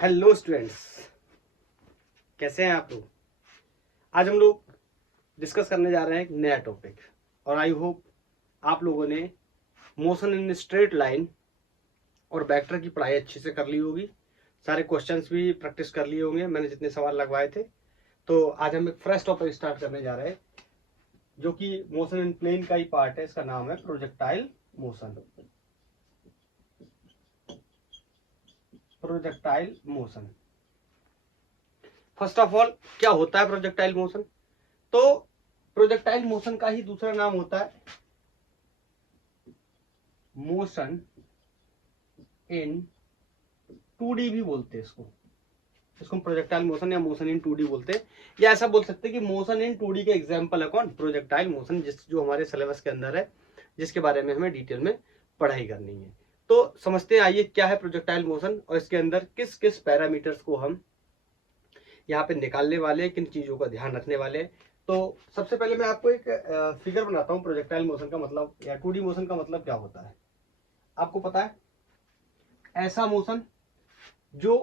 Hello students, कैसे हैं आप लोग। आज हम लोग डिस्कस करने जा रहे हैं एक नया टॉपिक और आई होप आप लोगों ने मोशन इन स्ट्रेट लाइन और वेक्टर की पढ़ाई अच्छे से कर ली होगी। सारे क्वेश्चंस भी प्रैक्टिस कर लिए होंगे, मैंने जितने सवाल लगवाए थे। तो आज हम एक फ्रेश टॉपिक स्टार्ट करने जा रहे हैं जो कि मोशन इन प्लेन का ही पार्ट है। इसका नाम है projectile motion. Projectile motion, first of all क्या होता है प्रोजेक्टाइल मोशन। तो प्रोजेक्टाइल मोशन का ही दूसरा नाम होता है मोशन इन 2D भी बोलते हैं इसको। इसको हम प्रोजेक्टाइल मोशन या मोशन इन 2D बोलते हैं, या ऐसा बोल सकते हैं कि मोशन इन 2D के एग्जांपल है कौन, प्रोजेक्टाइल मोशन, जो हमारे सिलेबस के अंदर है, जिसके बारे में हमें डिटेल में पढ़ाई करनी है। तो समझते हैं आइए क्या है प्रोजेक्टाइल मोशन और इसके अंदर किस किस पैरामीटर्स को हम यहाँ पे निकालने वाले हैं, किन चीजों का ध्यान रखने वाले हैं। तो सबसे पहले मैं आपको एक फिगर बनाता हूँ। प्रोजेक्टाइल मोशन का मतलब या 2D मोशन का मतलब क्या होता है आपको पता है। ऐसा मोशन जो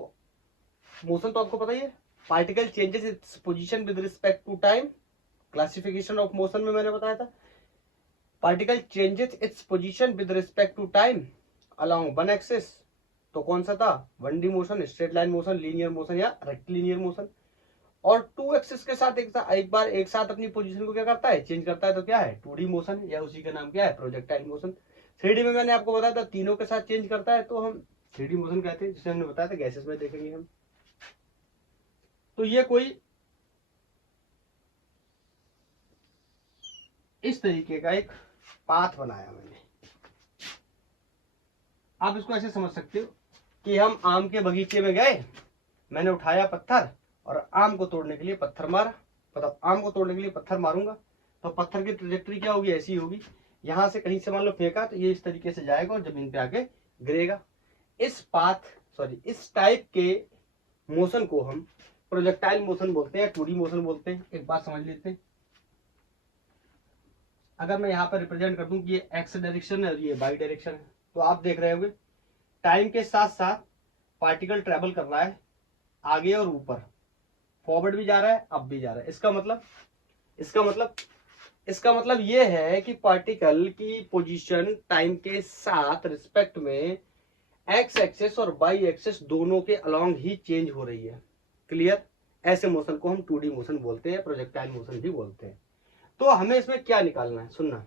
मोशन तो आपको पता ही है, particle changes its position with respect to time. Classification of motion में मैंने बताया था particle changes its position with respect to time along one axis. तो कौन सा था, 1D motion, straight line motion, linear motion या रेक्टिलिनियर मोशन। और 2 एक्सिस के साथ एक बार एक साथ अपनी पोजीशन को क्या करता है, चेंज करता है। तो क्या है, 2D मोशन, या उसी का नाम क्या है, प्रोजेक्टाइल मोशन। 3D में मैंने आपको बताया था तीनों के साथ चेंज करता है, तो हम 3D मोशन कहते हैं, जिसे हमने बताया था गैसेस में देखेंगे हम। तो ये कोई इस तरीके का एक पाथ बनाया मैंने। आप इसको ऐसे समझ सकते हो कि हम आम के बगीचे में गए, मैंने उठाया पत्थर और आम को तोड़ने के लिए पत्थर मारा। मतलब आम को तोड़ने के लिए पत्थर मारूंगा तो पत्थर की ट्रेजेक्टरी क्या होगी, ऐसी होगी। यहां से कहीं से मान लो फेंका तो ये इस तरीके से जाएगा और जमीन पे आके गिरेगा। इस टाइप के मोशन को हम प्रोजेक्टाइल मोशन बोलते हैं, 2D मोशन बोलते हैं। एक बात समझ लेते हैं, अगर मैं यहाँ पर रिप्रेजेंट कर दूं कि ये एक्स डायरेक्शन है और ये वाई डायरेक्शन है, तो आप देख रहे होंगे टाइम के साथ साथ पार्टिकल ट्रेवल कर रहा है आगे और ऊपर, फॉरवर्ड भी जा रहा है, अप भी जा रहा है। इसका मतलब ये है कि पार्टिकल की पोजीशन टाइम के साथ रिस्पेक्ट में एक्स एक्सेस और वाई एक्सेस दोनों के अलोंग ही चेंज हो रही है। क्लियर। ऐसे मोशन को हम 2D मोशन बोलते हैं, प्रोजेक्टाइल मोशन भी बोलते हैं। तो हमें इसमें क्या निकालना है, सुनना।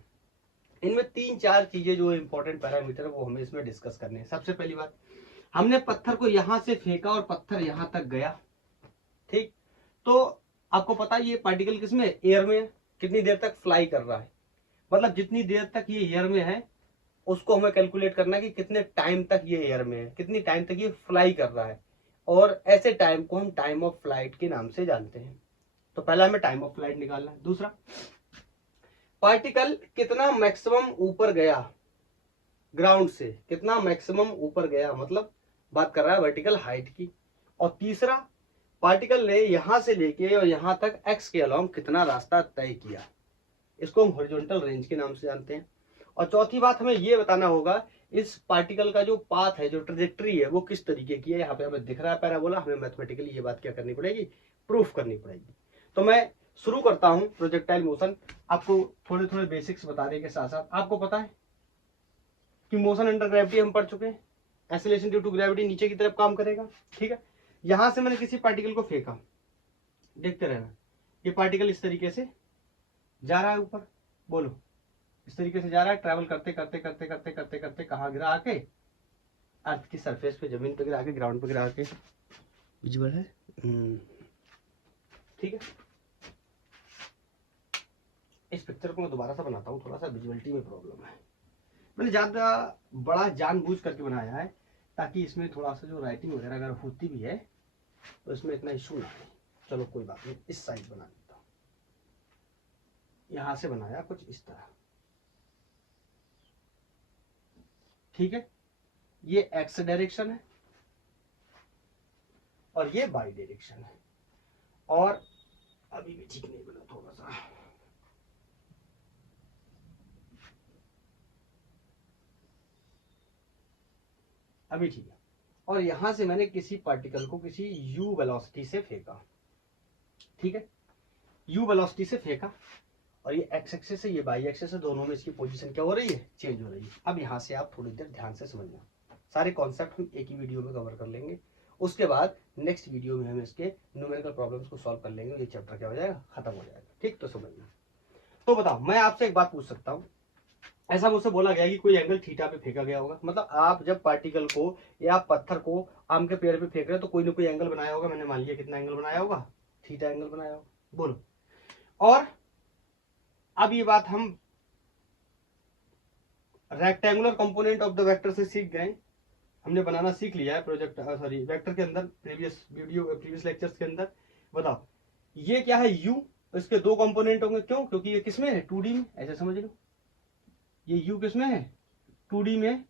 इनमें 3-4 चीजें जो इंपॉर्टेंट पैरामीटर है वो हमें इसमें डिस्कस करने हैं। सबसे पहली बात, हमने पत्थर को यहां से फेंका और पत्थर यहां तक गया, ठीक। तो आपको पता है ये पार्टिकल किसमें, एयर में। कितनी देर तक फ्लाई कर रहा है, मतलब जितनी देर तक ये एयर में है उसको हमें कैलकुलेट करना है कि कितने टाइम तक ये एयर में है, कितनी टाइम तक ये फ्लाई कर रहा है। और ऐसे टाइम को हम टाइम ऑफ फ्लाइट के नाम से जानते हैं। तो पहला हमें टाइम ऑफ फ्लाइट निकालना है। दूसरा, पार्टिकल कितना मैक्सिमम ऊपर गया ग्राउंड से, कितना मैक्सिमम ऊपर गया, मतलब बात कर रहा है वर्टिकल हाइट की। और तीसरा, पार्टिकल ने यहां से लेके और यहां तक एक्स के अलोंग कितना रास्ता तय किया, इसको हम हॉरिजॉन्टल रेंज के नाम से जानते हैं। और चौथी बात, हमें यह बताना होगा इस पार्टिकल का जो पाथ है, जो ट्रेजेक्टरी है, वो किस तरीके की है। यहाँ पे हमें दिख रहा है पैराबोला, हमें मैथमेटिकली ये बात क्या करनी पड़ेगी, प्रूफ करनी पड़ेगी। तो मैं शुरू करता हूं प्रोजेक्टाइल मोशन। आपको थोड़े थोड़े बेसिक्स बताने के साथ साथ आपको पता है कि मोशन अंडर ग्रेविटी हम पढ़ चुके हैं, एक्सेलरेशन ड्यू टू ग्रेविटी नीचे की तरफ काम करेगा, ठीक है। यहां से मैंने किसी पार्टिकल को फेंका, देखते रहना, ये पार्टिकल इस तरीके से जा रहा है ऊपर, बोलो, इस तरीके से जा रहा है, ट्रैवल करते करते करते करते करते करते कहाँ गिरा, आके अर्थ की सरफेस पे, जमीन पे गिरा के, ग्राउंड पे गिरा के। विजुअल है, ठीक है। इस पिक्चर को मैं दोबारा से बनाता हूँ, थोड़ा सा विजुअलिटी में प्रॉब्लम है। मैंने ज्यादा बड़ा जानबूझ करके बनाया है ताकि इसमें थोड़ा सा जो राइटिंग वगैरह अगर होती भी है तो इसमें इतना इशू ना आए। चलो कोई बात नहीं, इस साइड बना देता हूँ। यहां से बनाया कुछ इस तरह, ठीक है। ये एक्स डायरेक्शन है और ये वाई डायरेक्शन है। और अभी भी ठीक नहीं बना, थोड़ा सा अभी ठीक है। और यहां से मैंने किसी पार्टिकल को किसी u वेलोसिटी से फेंका, ठीक है, u वेलोसिटी से फेंका, और ये x एक्सिस है, ये y एक्सिस है, दोनों में इसकी पोजीशन क्या हो रही है, चेंज हो रही है। अब यहां से आप थोड़ी देर ध्यान से समझना, सारे कॉन्सेप्ट हम एक ही वीडियो में कवर कर लेंगे, उसके बाद नेक्स्ट वीडियो में हम इसके न्यूमेरिकल प्रॉब्लम्स को सॉल्व कर लेंगे, ये चैप्टर क्या हो जाएगा, खत्म हो जाएगा, ठीक। तो समझना, तो बताओ मैं आपसे एक बात पूछ सकता हूँ, ऐसा मुझसे बोला गया कि कोई एंगल थीटा पे फेंका गया होगा, मतलब आप जब पार्टिकल को या पत्थर को आम के पेड़ पे फेंक रहे हो तो कोई ना कोई एंगल बनाया होगा, मैंने मान लिया कितना एंगल बनाया होगा, थीटा एंगल बनाया होगा, बोलो। और अब ये बात हम rectangular component of the vector से सीख गए, हमने बनाना सीख लिया है प्रोजेक्ट सॉरी वेक्टर के अंदर, प्रीवियस वीडियो प्रीवियस लेक्चर्स के अंदर। बताओ ये क्या है, u, इसके दो कंपोनेंट होंगे, क्यों, क्योंकि ये किसमें है, 2D में, ऐसे समझ लो, ये u किसमें है, 2D में,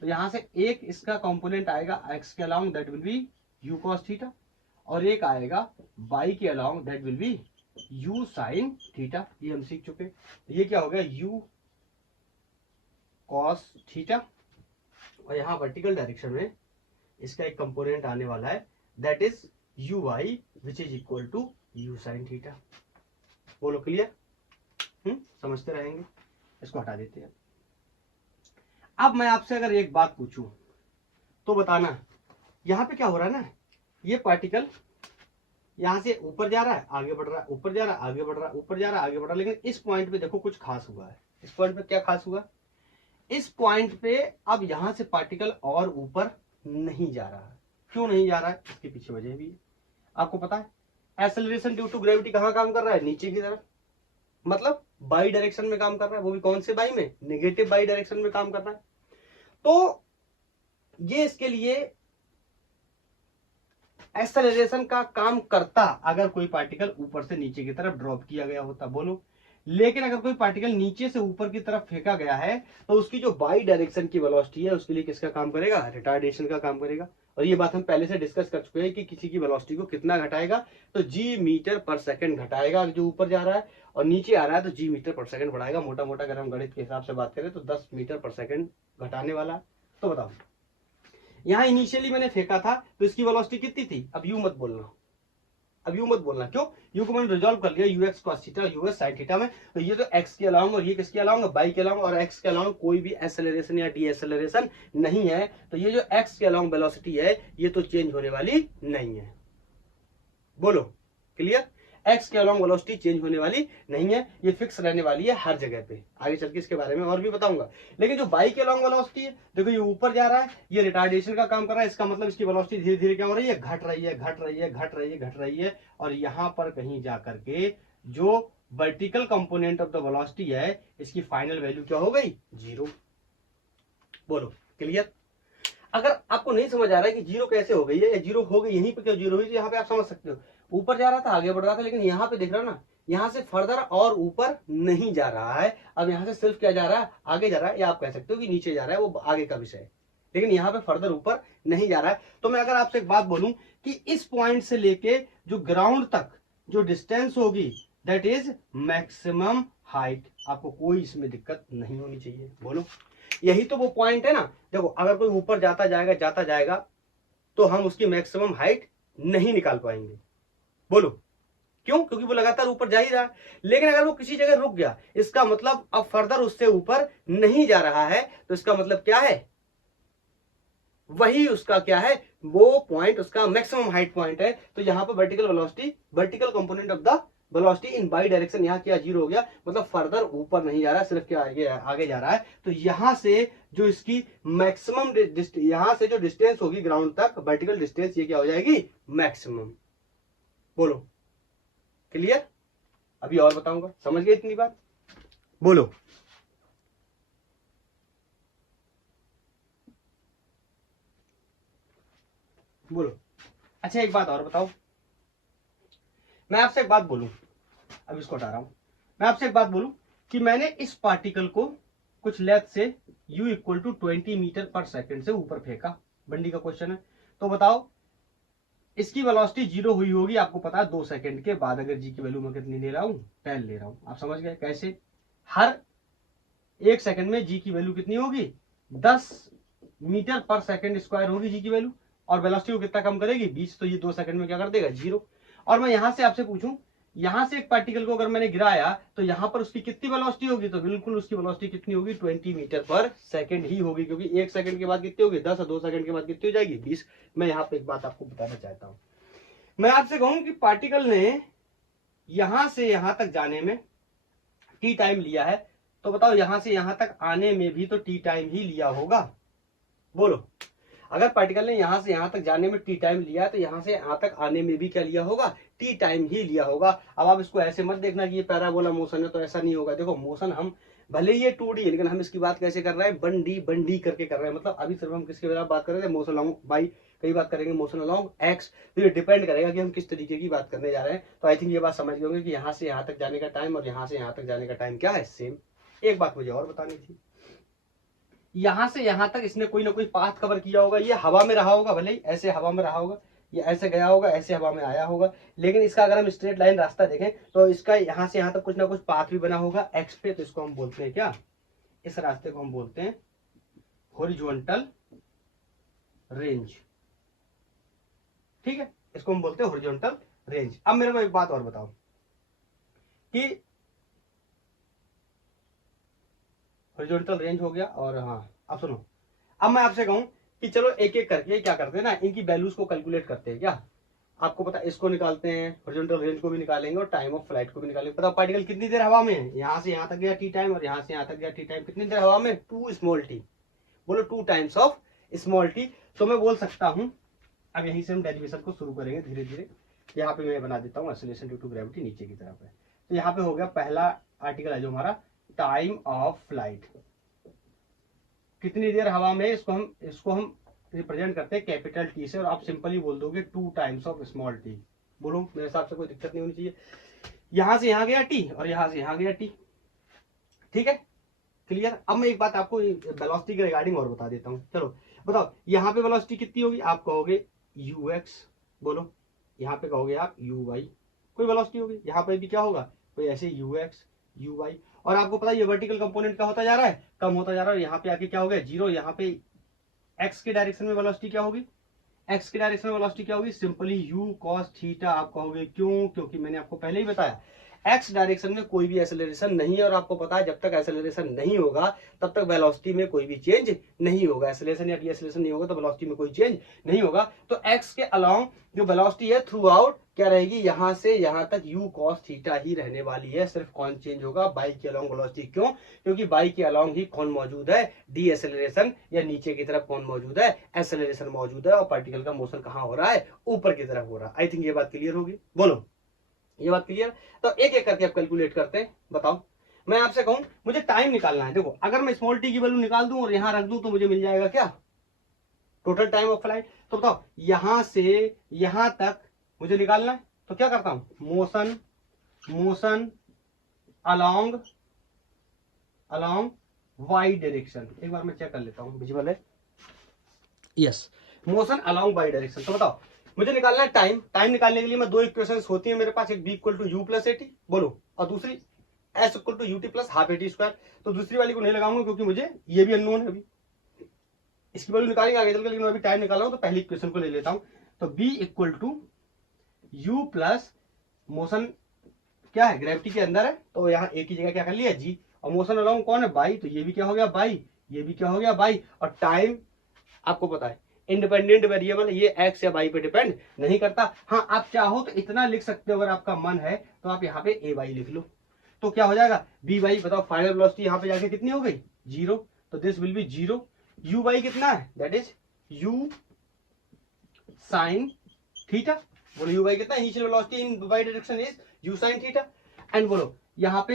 तो यहां से एक इसका कंपोनेंट आएगा x के along, that will be u cos theta, और एक आएगा y के along, that will be u sin theta, ये हम सीख चुके। ये क्या हो गया, u cos थीटा, और यहां वर्टिकल डायरेक्शन में इसका एक कंपोनेंट आने वाला है, that is uy which is equal to u sin theta. बोलो क्लियर, समझते रहेंगे, इसको हटा देते हैं। अब मैं आपसे अगर एक बात पूछूं तो बताना, यहां पे क्या हो रहा है ना, ये पार्टिकल यहां से ऊपर जा रहा है, आगे बढ़ रहा है, ऊपर जा रहा है, आगे बढ़ रहा है, ऊपर जा रहा है, आगे बढ़ रहा है, लेकिन इस पॉइंट पे देखो कुछ खास हुआ है। इस पॉइंट पे क्या खास हुआ, इस पॉइंट पे अब यहां से पार्टिकल और ऊपर नहीं जा रहा है। क्यों नहीं जा रहा है, इसके पीछे वजह भी है, आपको पता है। एक्सेलरेशन ड्यू टू ग्रेविटी कहां काम कर रहा है, नीचे की तरफ, मतलब बाई डायरेक्शन में काम कर रहा है, वो भी कौन से बाई में, नेगेटिव बाई डायरेक्शन में काम कर रहा है। तो ये इसके लिए एक्सेलरेशन का काम करता अगर कोई पार्टिकल ऊपर से नीचे की तरफ ड्रॉप किया गया होता, बोलो। लेकिन अगर कोई पार्टिकल नीचे से ऊपर की तरफ फेंका गया है तो उसकी जो बाई डायरेक्शन की वेलोसिटी है उसके लिए किसका काम करेगा, रिटार्डेशन का काम करेगा। और ये बात हम पहले से डिस्कस कर चुके हैं कि किसी की वेलोसिटी को कितना घटाएगा, तो जी मीटर पर सेकंड घटाएगा जो ऊपर जा रहा है, और नीचे आ रहा है तो जी मीटर पर सेकंड बढ़ाएगा। मोटा मोटा अगर हम गणित के हिसाब से बात करें तो 10 मीटर पर सेकंड घटाने वाला। तो बताओ यहां इनिशियली मैंने फेंका था तो इसकी वेलोसिटी कितनी थी, अब यू मत बोलना, अब यू मत बोलना, क्यों, यू को मैंने रिजॉल्व कर लिया, UX cos theta US sin theta में, तो ये तो एक्स के अलावा और ये किसके अलावा, बाई के अलावा, और एक्स के अलावा कोई भी एक्सेलरेशन या डीएक्सेलरेशन नहीं है, तो ये जो एक्स के अलावा वेलोसिटी है ये तो चेंज होने वाली नहीं है। बोलो क्लियर, एक्स के अलावा वेलोसिटी चेंज होने वाली नहीं है, ये फिक्स रहने वाली है हर जगह पे। आगे चल के इसके बारे में और भी बताऊंगा। लेकिन जो बाई के अलावा वेलोसिटी है, देखो ये ऊपर जा रहा है, ये रिटार्डेशन का काम कर रहा है, इसका मतलब इसकी वेलोसिटी धीरे धीरे क्या हो रही है, घट रही है, घट रही है, घट रही है, घट रही है, और यहां पर कहीं जाकर के जो vertical component of the velocity है इसकी फाइनल वैल्यू क्या हो गई, 0। बोलो क्लियर। अगर आपको नहीं समझ आ रहा है कि 0 कैसे हो गई है या 0 हो गई, यहीं पे क्यों 0 हुई, तो यहाँ पे आप समझ सकते हो, ऊपर जा रहा था, आगे बढ़ रहा था, लेकिन यहाँ पे देख रहा ना, यहाँ से फर्दर और ऊपर नहीं जा रहा है। अब यहाँ से सिर्फ क्या जा रहा है, आगे जा रहा है, या आप कह सकते हो कि नीचे जा रहा है, वो आगे का विषय है, लेकिन यहाँ पे फर्दर ऊपर नहीं जा रहा है। तो मैं अगर आपसे एक बात बोलूं कि इस पॉइंट से लेके जो ग्राउंड तक जो डिस्टेंस होगी दैट इज मैक्सिमम हाइट, आपको कोई इसमें दिक्कत नहीं होनी चाहिए। बोलो यही तो वो पॉइंट है ना। देखो अगर कोई ऊपर जाता जाएगा तो हम उसकी मैक्सिमम हाइट नहीं निकाल पाएंगे। बोलो क्यों, क्योंकि वो लगातार ऊपर जा ही रहा है। लेकिन अगर वो किसी जगह रुक गया, इसका मतलब अब फर्दर उससे ऊपर नहीं जा रहा है, तो इसका मतलब क्या है, वही उसका क्या है, वो पॉइंट उसका मैक्सिमम हाइट पॉइंट है। तो यहां पर vertical velocity, vertical component of the velocity in y direction यहाँ क्या 0 हो गया, मतलब फर्दर ऊपर नहीं जा रहा है, सिर्फ क्या आगे जा रहा है। तो यहां से जो इसकी मैक्सिमम यहां से जो डिस्टेंस होगी ग्राउंड तक, वर्टिकल डिस्टेंस, ये क्या हो जाएगी, मैक्सिमम। बोलो क्लियर। अभी और बताऊंगा, समझ गए इतनी बात, बोलो। बोलो अच्छा एक बात और बताओ, मैं आपसे एक बात बोलूं, अब इसको हटा रहा हूं, मैं आपसे एक बात बोलूं कि मैंने इस पार्टिकल को कुछ लेंथ से u इक्वल टू 20 मीटर पर सेकंड से ऊपर फेंका, बंडी का क्वेश्चन है। तो बताओ इसकी वेलोसिटी 0 हुई होगी, आपको पता है 2 सेकंड के बाद। अगर जी की वैल्यू मैं कितनी ले रहा हूं, 10 ले रहा हूं, आप समझ गए कैसे, हर 1 सेकंड में जी की वैल्यू कितनी होगी, 10 मीटर पर सेकंड स्क्वायर होगी जी की वैल्यू, और वेलोसिटी को कितना कम करेगी 20, तो ये 2 सेकंड में क्या कर देगा 0। और मैं यहां से आपसे पूछूं, यहां से एक पार्टिकल को अगर मैंने गिराया तो यहां पर उसकी कितनी वेलोसिटी होगी, तो बिल्कुल उसकी वेलोसिटी कितनी होगी 20 मीटर पर सेकंड ही होगी, क्योंकि 1 सेकंड के बाद कितनी होगी 10 और 2 सेकंड के बाद कितनी हो जाएगी 20। मैं यहाँ पे एक बात आपको बताना चाहता हूं, मैं आपसे कहूं कि पार्टिकल ने यहां से यहां तक जाने में टी टाइम लिया है, तो बताओ यहां से यहां तक आने में भी तो टी टाइम ही लिया होगा। बोलो, अगर पार्टिकल ने यहां से यहां तक जाने में टी टाइम लिया तो यहां से यहां तक आने में भी क्या लिया होगा, टी टाइम ही लिया होगा। अब आप इसको ऐसे मत देखना कि ये पैराबोला मोशन है, तो ऐसा नहीं होगा। देखो मोशन हम भले ये 2D है, लेकिन हम इसकी बात कैसे कर रहे हैं, 1D करके कर रहे हैं। मतलब अभी सिर्फ हम किसके बारे में बात कर रहे थे, मोशन अलोंग बाई, कई बात करेंगे मोशन अलोंग एक्स। तो ये डिपेंड करेगा कि हम किस तरीके की बात करने जा रहे हैं। तो आई थिंक ये बात समझ गए होंगे कि यहाँ से यहाँ तक जाने का टाइम और यहाँ से यहाँ तक जाने का टाइम क्या है, सेम। एक बात मुझे और बतानी थी, यहां से यहां तक इसने कोई ना कोई पाथ कवर किया होगा, ये हवा में रहा होगा, भले ही ऐसे हवा में रहा होगा, ये ऐसे गया होगा, ऐसे हवा में आया होगा, लेकिन इसका अगर हम स्ट्रेट लाइन रास्ता देखें तो इसका यहां से यहां तक कुछ ना कुछ पाथ भी बना होगा एक्स पे। तो इसको हम बोलते हैं क्या, इस रास्ते को हम बोलते हैं हॉरिजॉन्टल रेंज। ठीक है, इसको हम बोलते हैं हॉरिजॉन्टल रेंज। अब मेरे को एक बात और बताओ कि हॉरिजॉन्टल रेंज हो गया, और हाँ अब सुनो, अब मैं आपसे कहूं कि चलो एक एक करके क्या करते हैं ना, इनकी वैल्यूज को कैलकुलेट करते हैं। क्या आपको पता है, इसको निकालते हैं, हॉरिजॉन्टल रेंज को भी निकालेंगे और टाइम ऑफ फ्लाइट को भी निकालेंगे। पता पार्टिकल कितनी देर हवा में है, यहां से यहां तक गया टी टाइम, और यहां से यहां तक गया टी टाइम, कितनी देर हवा में 2 स्मॉल टी। बोलो 2 टाइम्स ऑफ स्मॉल टी। तो मैं बोल सकता हूं, अब यहीं से हम डेरिवेशन को शुरू करेंगे धीरे धीरे। यहाँ पे मैं बना देता हूँ एक्सेलरेशन ड्यू टू ग्रेविटी नीचे की तरफ है। तो यहाँ पे हो गया पहला आर्टिकल है जो हमारा टाइम ऑफ फ्लाइट, कितनी देर हवा में, इसको हम रिप्रेजेंट करते हैं कैपिटल टी से, और आप सिंपली बोल दोगे 2 टाइम्स ऑफ स्मॉल टी। बोलो, मेरे हिसाब से कोई दिक्कत नहीं होनी चाहिए। यहां से यहां गया टी और यहां से यहां गया टी। ठीक है, क्लियर। अब मैं एक बात आपको वेलोसिटी के रिगार्डिंग और बता देता हूं। चलो बताओ, यहाँ पे वेलोसिटी कितनी होगी, आप कहोगे यू एक्स। बोलो, यहाँ पे कहोगे आप यू वाई, कोई वेलोसिटी होगी। यहाँ पे भी क्या होगा, कोई ऐसे यू एक्स यू वाई। और आपको पता है ये वर्टिकल कंपोनेंट क्या होता जा रहा है, कम होता जा रहा है। यहाँ पे आके क्या हो गया 0। यहाँ पे एक्स के डायरेक्शन में वेलोसिटी क्या होगी, एक्स के डायरेक्शन में वेलोसिटी क्या होगी, सिंपली यू कॉस थीटा। आप कहोगे क्यों, क्योंकि मैंने आपको पहले ही बताया एक्स डायरेक्शन में कोई भी एक्सेलरेशन नहीं है, और आपको पता है जब तक एक्सेलरेशन नहीं होगा तब तक वेलोसिटी में कोई भी चेंज नहीं होगा। एक्सेलरेशन या डीएक्सेलरेशन नहीं होगा तो वेलोसिटी में कोई चेंज नहीं होगा। तो एक्स के अलोंग जो वेलोसिटी है थ्रू आउट क्या रहेगी, यहां से यहां तक यू कॉस थीटा ही रहने वाली है। सिर्फ कौन चेंज होगा, बाई के अलोंग वेलोसिटी। क्यों, क्योंकि बाई के अलोंग ही कौन मौजूद है, डी एक्सेलरेशन, या नीचे की तरफ कौन मौजूद है, एक्सेलरेशन मौजूद है। और पार्टिकल का मोशन कहां हो रहा है, ऊपर की तरफ हो रहा है। आई थिंक ये बात क्लियर होगी। बोलो, ये बात क्लियर। तो एक एक करके आप कैलकुलेट करते हैं। बताओ, मैं आपसे कहूं मुझे टाइम निकालना है। देखो, अगर मैं स्मॉल टी की वैल्यू निकाल दूं और यहां रख दूं तो मुझे मिल जाएगा क्या, टोटल टाइम ऑफ फ्लाइट। तो बताओ, यहां से यहां तक मुझे निकालना है, तो क्या करता हूं, मोशन अलोंग वाई डायरेक्शन। एक बार मैं चेक कर लेता हूं, विजुअल है, yes, motion along Y direction. तो बताओ, मुझे निकालना है टाइम। टाइम निकालने के लिए मैं दो इक्वेशंस होती है मेरे पास, एक V equal to you plus AT, बोलो, और दूसरी S equal to UT plus half AT square. तो दूसरी वाली को नहीं लगाऊंगा क्योंकि मुझे ये भी अननोन है। अभी इसकी वैल्यू निकालेंगे आगे चलकर, लेकिन अभी टाइम निकाला हूं तो पहली इक्वेशन को ले लेता हूं। तो V equal to you plus motion क्या है, ग्रेविटी के अंदर है, तो यहाँ ए की जगह क्या कर लिया जी, और मोशन अलोंग कौन है बाई, तो ये भी क्या हो गया बाई, ये भी क्या हो गया बाई। और टाइम आपको पता है इंडिपेंडेंट वेरिएबल, ये एक्स या वाई पे डिपेंड नहीं करता। हाँ, आप चाहो तो इतना लिख सकते हो, अगर आपका मन है तो आप यहाँ पे ए वाई लिख लो, तो क्या हो जाएगा बी वाई। बताओ फाइनल वेलोसिटी यहाँ पे जाके कितनी हो गई 0, तो this will be 0। U Y कितना है, that is you sine theta. बोलो यू वाई कितना, initial velocity in Y direction is you sine theta. And बोलो यहाँ पे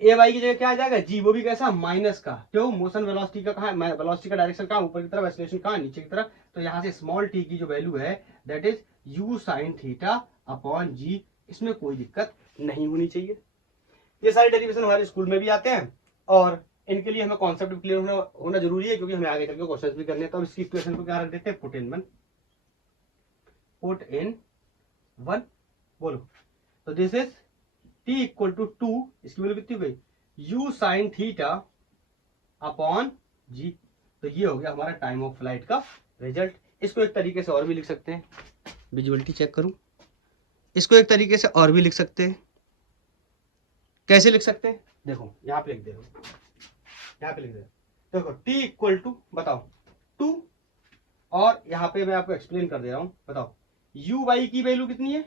ए वाई की जगह क्या आ जाएगा जी, वो भी कैसा माइनस का। क्यों, मोशन वेलोसिटी का कहाँ है, वेलोसिटी का डायरेक्शन कहाँ, ऊपर की तरफ, एक्सेलरेशन कहाँ, नीचे की तरफ। तो यहाँ से स्मॉल टी की जो वैल्यू है that is you sine theta upon g. इसमें कोई दिक्कत नहीं होनी चाहिए। ये सारे डेरिवेशन हमारे स्कूल में भी आते हैं, और इनके लिए हमें कॉन्सेप्ट क्लियर होना जरूरी है, क्योंकि हमें आगे चलकर क्वेश्चन भी करने हैं। तो अब इसकी इक्वेशन को क्या रख देते हैं, पुट इन वन। बोलो, तो this is t equal to 2, इसकी वैल्यू कितनी हो गई, u sine theta upon g. तो ये हो गया हमारा टाइम ऑफ फ्लाइट का रिजल्ट। इसको एक तरीके से और भी लिख सकते हैं, विजुअलिटी चेक करूं, इसको एक तरीके से और भी लिख सकते हैं। कैसे लिख सकते हैं, देखो यहाँ पे लिख दे रहा हूं, यहाँ पे लिख दे रहा हूं, देखो t इक्वल टू बताओ 2, और यहाँ पे मैं आपको एक्सप्लेन कर दे रहा हूं, बताओ u y की वैल्यू कितनी है,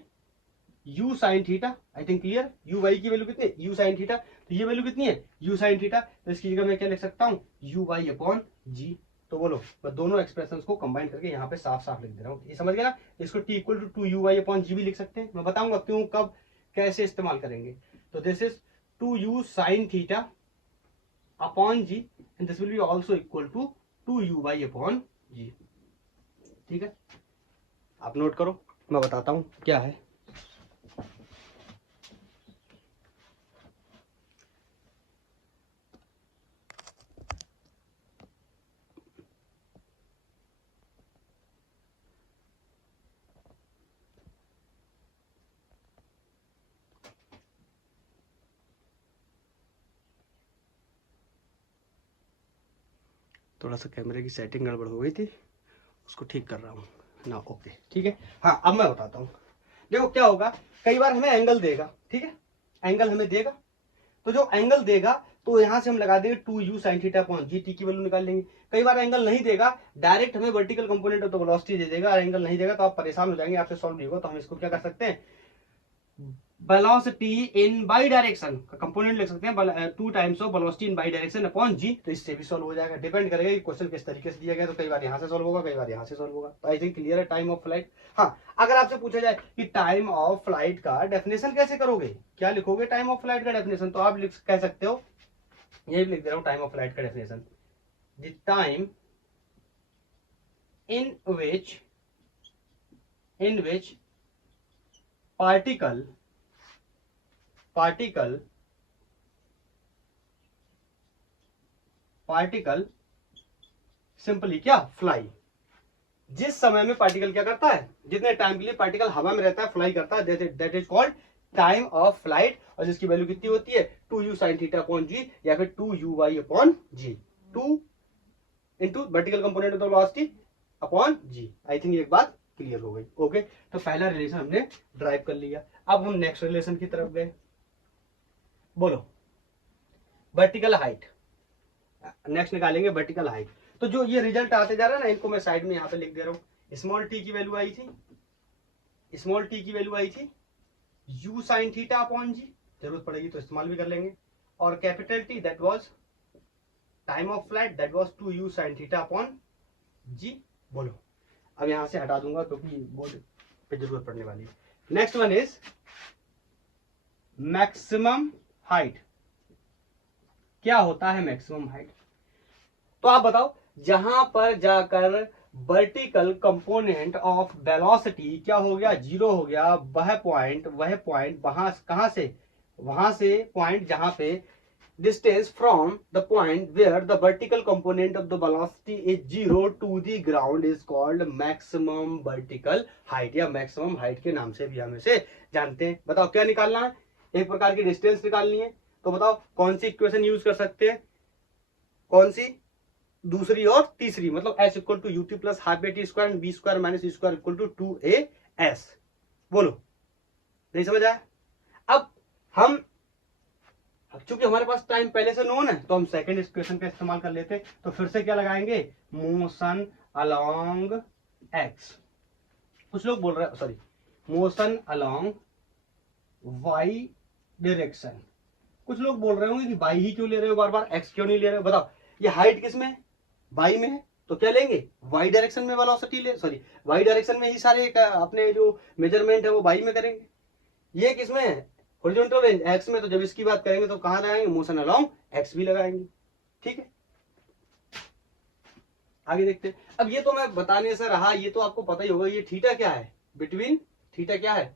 u साइन थीटा, आई थिंक क्लियर, u y की वैल्यू कितनी है, u साइन थीटा, तो ये वैल्यू कितनी है, u साइन थीटा, तो इसकी जगह मैं क्या लिख सकता हूँ, u y अपॉन g। तो बोलो, मैं दोनों एक्सप्रेशंस को कंबाइन करके यहाँ पे साफ साफ लिख दे रहा हूँ, ये समझ गया ना। इसको t equal to 2u y upon g भी लिख सकते हैं, मैं बताऊंगा क्यों कब कैसे इस्तेमाल करेंगे। तो this is 2u sine theta upon g and this will be also equal to 2u y upon g। ठीक है, आप नोट करो, मैं बताता हूँ क्या है। थोड़ा सा कैमरे की सेटिंग गड़बड़ हो गई थी, उसको ठीक कर रहा हूँ ना, ओके ठीक है। हाँ अब मैं बताता हूँ, देखो क्या होगा, कई बार हमें एंगल देगा, ठीक है, एंगल हमें देगा, तो जो एंगल देगा तो यहां से हम लगा देंगे 2u sin theta upon g, t की वैल्यू निकाल लेंगे। कई बार एंगल नहीं देगा, डायरेक्ट हमें vertical component of the velocity दे देगा, और एंगल नहीं देगा तो आप परेशान हो जाएंगे, आपसे सॉल्व नहीं होगा। तो हम इसको क्या कर सकते हैं, वेलोसिटी इन बाई डायरेक्शन का कंपोनेंट लिख सकते हैं, 2 times of velocity in y direction upon g. तो इससे भी सॉल्व हो जाएगा, डिपेंड करेगा कि क्वेश्चन किस तरीके से दिया गया, तो कई बार यहाँ से सॉल्व होगा, कई बार यहाँ से सॉल्व होगा। तो आई थिंक क्लियर है टाइम ऑफ फ्लाइट। हाँ, अगर आपसे पूछा जाए कि टाइम ऑफ फ्लाइट का डेफिनेशन कैसे करोगे, क्या लिखोगे टाइम ऑफ फ्लाइट का डेफिनेशन, तो आप लिख कह सकते हो, ये भी लिख दे रहा हूं टाइम ऑफ फ्लाइट का definition, the time in which particle simply क्या फ्लाई, जिस समय में पार्टिकल क्या करता है, जितने टाइम के लिए पार्टिकल हवा में रहता है, फ्लाई करता है, that is called time of flight. और जिसकी वैल्यू कितनी होती है, 2u sin theta upon g, या फिर 2u y upon g, 2 into vertical component of the velocity upon g. I think एक बात क्लियर हो गई, ओके। तो पहला रिलेशन हमने ड्राइव कर लिया, अब हम नेक्स्ट रिलेशन की तरफ गए। बोलो वर्टिकल हाइट, नेक्स्ट निकालेंगे वर्टिकल हाइट। तो जो ये रिजल्ट आते जा रहा है ना, इनको मैं साइड में यहाँ पे लिख दे रहा हूँ। स्मॉल टी की वैल्यू आई थी, स्मॉल टी की वैल्यू आई थी u sine theta upon g, जरूरत पड़ेगी तो इस्तेमाल भी कर लेंगे। और capital T that was time of flight, that was 2u sine theta upon g. बोलो, अब यहां से हटा दूंगा क्योंकि बोर्ड पे जरूरत पड़ने वाली है। Next one is maximum height. क्या होता है मैक्सिमम हाइट, तो आप बताओ, जहां पर जाकर वर्टिकल कंपोनेंट ऑफ वेलोसिटी क्या हो गया, जीरो हो गया, वह पॉइंट वहां वहां से पॉइंट जहां पे distance from the point where the vertical component of the velocity is zero to the ground is called maximum vertical height, या maximum height के नाम से भी हम इसे जानते हैं। बताओ क्या निकालना है, एक प्रकार की डिस्टेंस निकालनी है, तो बताओ कौन सी इक्वेशन यूज कर सकते हैं, कौन सी, दूसरी और तीसरी, मतलब s equal to UT plus half b t square b square minus c square equal to 2as। बोलो, नहीं समझ आया। अब हम, चूंकि हमारे पास टाइम पहले से नोन है, तो हम सेकंड इक्वेशन का इस्तेमाल कर लेते हैं। तो फिर से क्या लगाएंगे, मोशन अलोंग एक्स, कुछ लोग बोल रहे हैं sorry, motion along Y direction, कुछ लोग बोल रहे होंगे कि वाई ही क्यों ले रहे हो बार बार, एक्स क्यों नहीं ले रहे हो। बताओ, ये हाइट किस में है, वाई में है, तो क्या लेंगे, वाई डायरेक्शन में वेलोसिटी ले, सॉरी वाई डायरेक्शन में ही सारे अपने जो मेजरमेंट है वो वाई में करेंगे। ये किसमें है, हॉरिजॉन्टल रेंज एक्स में, तो जब इसकी बात करेंगे तो कहां लगाएंगे, मोशन अलोंग एक्स भी लगाएंगे। ठीक है, आगे देखते हैं। अब ये तो मैं बताने से रहा, ये तो आपको पता ही होगा, ये थीटा क्या है, बिटवीन थीटा क्या है,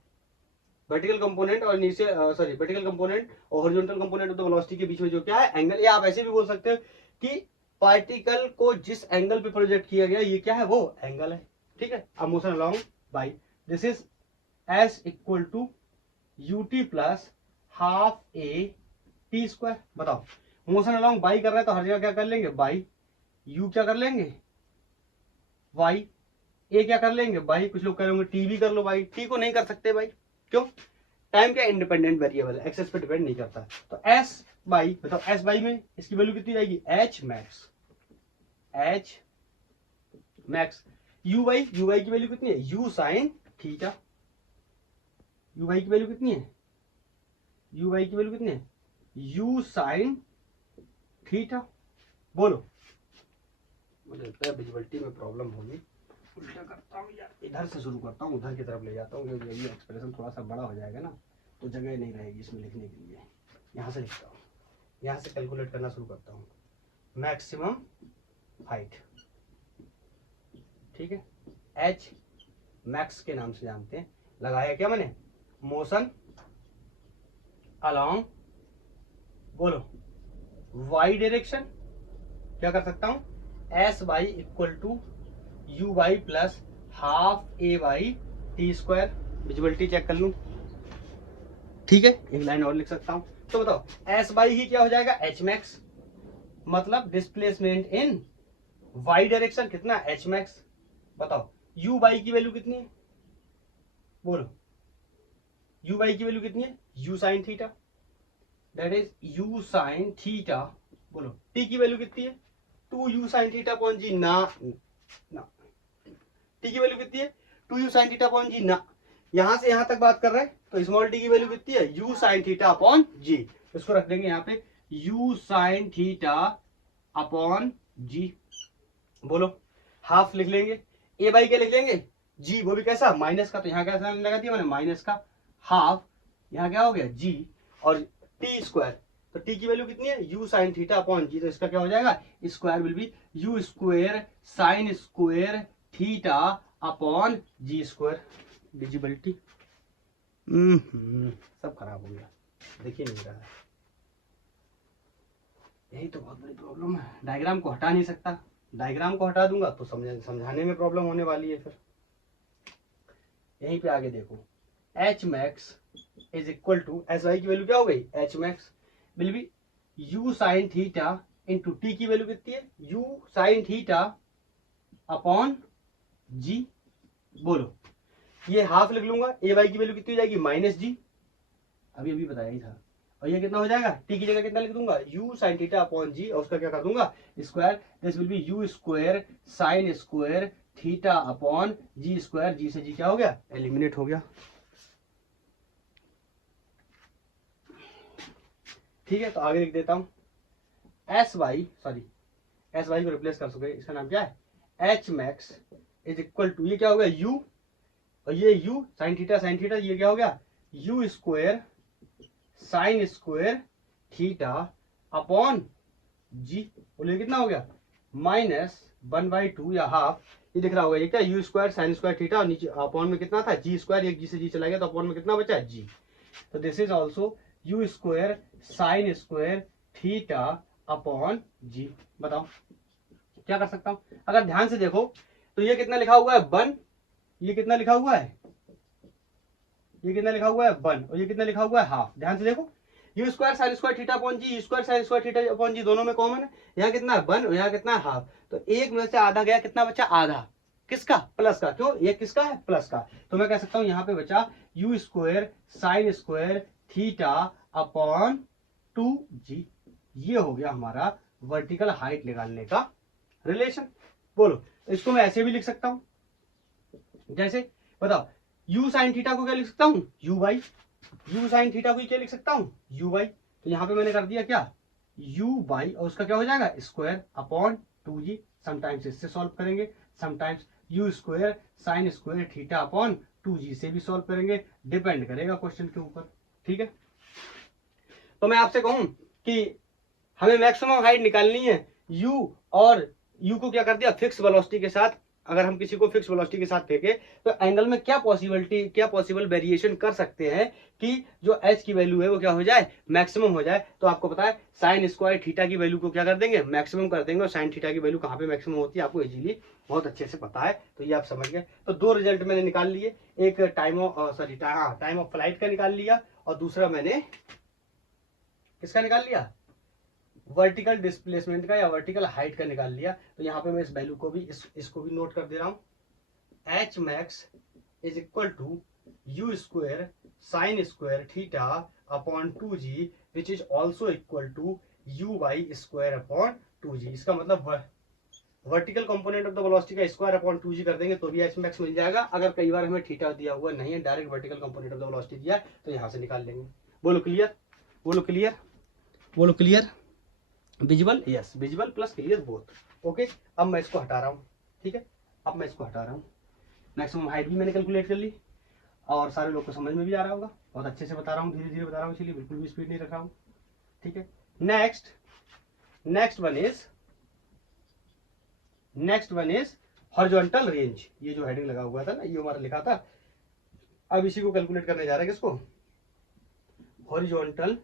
वर्टिकल कंपोनेंट और नीचे सॉरी वर्टिकल कंपोनेंट और horizontal component of the velocity के बीच में जो क्या है, एंगल। या आप ऐसे भी बोल सकते हो कि पार्टिकल को जिस एंगल पे प्रोजेक्ट किया गया, ये क्या है, वो एंगल है। ठीक है, अब motion along y, this is s equal to ut plus half a t square. बताओ, मोशन अलोंग बाई कर रहे हैं तो हर जगह क्या कर लेंगे, बाई, यू क्या कर लेंगे वाई, ए क्या कर लेंगे भाई, कुछ लोग कह रहे होंगे टी भी कर लो भाई, टी को नहीं कर सकते भाई, क्यों, टाइम क्या इंडिपेंडेंट वेरिएबल है, एक्सेस पे डिपेंड नहीं करता। तो एस बाई बताओ, एस बाई में इसकी वैल्यू कितनी जाएगी H max, H max, you by की वैल्यू कितनी है u sine theta, you by की वैल्यू कितनी है, यू बाई की वैल्यू कितनी है यू साइन थीटा। बोलो, मुझे लगता है विजिबिलिटी में प्रॉब्लम होगी, उल्टा करता हूँ यार, इधर से शुरू करता हूँ उधर की तरफ ले जाता हूँ, क्योंकि ये एक्सप्रेशन थोड़ा सा बड़ा हो जाएगा ना, तो जगह नहीं रहेगी इसमें लिखने के लिए। यहाँ से लिखता हूँ, यहाँ से कैलकुलेट करना शुरू करता हूँ, मैक्सिमम हाइट, ठीक है, एच मैक्स के नाम से जानते हैं, लगाया क्या मैंने मोशन अलोंग, बोलो वाई डायरेक्शन, क्या कर सकता हूं s y equal to u y plus half a y t square, visibility check कर लूं, ठीक है, एक लाइन और लिख सकता हूं। तो बताओ एस बाई ही क्या हो जाएगा एच मैक्स, मतलब डिस्प्लेसमेंट इन वाई डायरेक्शन कितना एच मैक्स। बताओ यू बाई की वैल्यू कितनी है, बोलो यू बाई की वैल्यू कितनी है u sine theta, that is you sine theta. बोलो टी की वैल्यू कितनी है 2u साइन थीटा अपॉन जी, ना टी की वैल्यू कितनी है 2u साइन थीटा अपॉन जी, ना यहां से यहां तक बात कर रहे हैं, तो स्मॉल टी की वैल्यू कितनी है u साइन थीटा अपॉन जी, इसको रख देंगे यहाँ पे u sine theta upon g. बोलो हाफ लिख लेंगे, ए बाई क्या लिख लेंगे जी, वो भी कैसा माइनस का, तो यहाँ कैसा लगा दिया मैंने माइनस का, हाफ यहाँ क्या हो गया जी, और टी स्क्वायर, तो टी की वैल्यू कितनी है u sine theta upon g, तो इसका क्या हो जाएगा square will be u square sine square theta upon g square. Visibility सब खराब हो गया, देखिए नहीं रहा है, यही तो बहुत बड़ी प्रॉब्लम है, डायग्राम को हटा नहीं सकता, डायग्राम को हटा दूंगा तो समझाने में प्रॉब्लम होने वाली है। फिर यहीं पे आगे देखो h max is equal to s y की वैल्यू क्या हो गई h max will be u sine theta into t की वैल्यू कितनी है u sine theta upon g. बोलो ये हाफ लिख लूंगा, ए वाई की वैल्यू कितनी हो जाएगी माइनस जी, अभी अभी बताया ही था, और ये कितना हो जाएगा टी की जगह कितना लिख दूंगा you sine theta upon g, और उसका क्या कर दूंगा square, this will be u square sine square theta upon g square, जी से जी क्या हो गया एलिमिनेट हो गया, ठीक है। तो आगे लिख देता हूं एस वाई को रिप्लेस कर सके, इसका नाम क्या है h max is equal to, ये क्या हो गया यू, और ये यू साइन थीटा, ये क्या हो गया u square sine square theta upon g, बोलिए कितना हो गया माइनस 1/2 या हाफ, ये दिख रहा होगा ये क्या you square sine square theta, और नीचे अपॉन में कितना था जी स्क्वायर, एक जी से जी चला गया तो अपॉन में कितना बचा जी, तो this is also u square sine square theta upon g. बताओ क्या कर सकता हूं, अगर ध्यान से देखो तो ये कितना लिखा हुआ है 1, ये कितना लिखा हुआ है, ये कितना लिखा हुआ है 1, और ये कितना लिखा हुआ है हाफ, ध्यान से देखो u square sine square theta upon g, square sine square theta upon g दोनों में कॉमन है, यहाँ कितना है 1 और यहाँ कितना है हाफ, तो एक में से आधा गया, कितना बचा आधा, किसका प्लस का, क्यों ये किसका है प्लस का, तो मैं कह सकता हूं यहाँ पे बचा you square sine square theta upon 2g, ये हो गया हमारा वर्टिकल हाइट निकालने का रिलेशन। बोलो इसको मैं ऐसे भी लिख सकता हूं, जैसे बताओ यू साइन थीटा को क्या लिख सकता हूं you by, you sine theta को क्या लिख सकता हूं यू बाई, तो यहां पे मैंने कर दिया क्या यू बाई, और उसका क्या हो जाएगा स्क्वायर अपॉन 2g, समटाइम्स इससे सॉल्व करेंगे, sometimes you square sine square theta upon 2g से भी सॉल्व करेंगे, डिपेंड करेगा क्वेश्चन के ऊपर, ठीक है। तो मैं आपसे कहूं कि हमें मैक्सिमम हाइट निकालनी है यू, और यू को क्या कर दिया फिक्स वेलोसिटी के साथ, अगर हम किसी को फिक्स वेलोसिटी के साथ फेंके तो एंगल में क्या पॉसिबल वेरिएशन कर सकते हैं कि जो एच की वैल्यू है वो क्या हो जाए मैक्सिमम हो जाए, तो आपको पता है साइन स्क्वायर थीटा की वैल्यू को क्या कर देंगे मैक्सिमम कर देंगे, और साइन थीटा की वैल्यू कहाँ पे मैक्सिमम होती है आपको इजीली बहुत अच्छे से पता है, तो ये आप समझ गए। तो दो रिजल्ट मैंने निकाल लिए, एक टाइम ऑफ फ्लाइट का निकाल लिया, और दूसरा मैंने किसका निकाल लिया वर्टिकल डिस्प्लेसमेंट का या वर्टिकल हाइट का निकाल लिया, तो यहाँ पे मैं इस वैल्यू को भी इसको भी नोट कर दे रहा हूँ। H max is equal to u square sine square theta upon 2g which is also equal to u y square upon 2g। इसका मतलब vertical component of the velocity का स्क्वायर अपॉन 2g कर देंगे तो भी एच मैक्स मिल जाएगा। अगर कई बार हमें थीटा दिया हुआ नहीं है, direct vertical component of the velocity दिया है, तो यहाँ से निकाल लेंगे। बोलो क्लियर, बोलो क्लियर, बोलो clear. Visual, yes, visual plus clear both. Okay, अब मैं इसको हटा रहा हूँ। ठीक है, अब मैं इसको हटा रहा हूँ। मैक्सिमम हाइट भी मैंने कैलकुलेट कर ली और सारे लोग को समझ में भी आ रहा होगा। बहुत अच्छे से बता रहा हूँ, धीरे धीरे बता रहा हूँ, इसलिए बिल्कुल भी स्पीड नहीं रख रहा हूँ। ठीक है, next one is horizontal range. ये जो हेडिंग लगा हुआ था ना, ये हमारा लिखा था। अब इसी को कैलकुलेट करने जा रहे हैं, किसको? Horizontal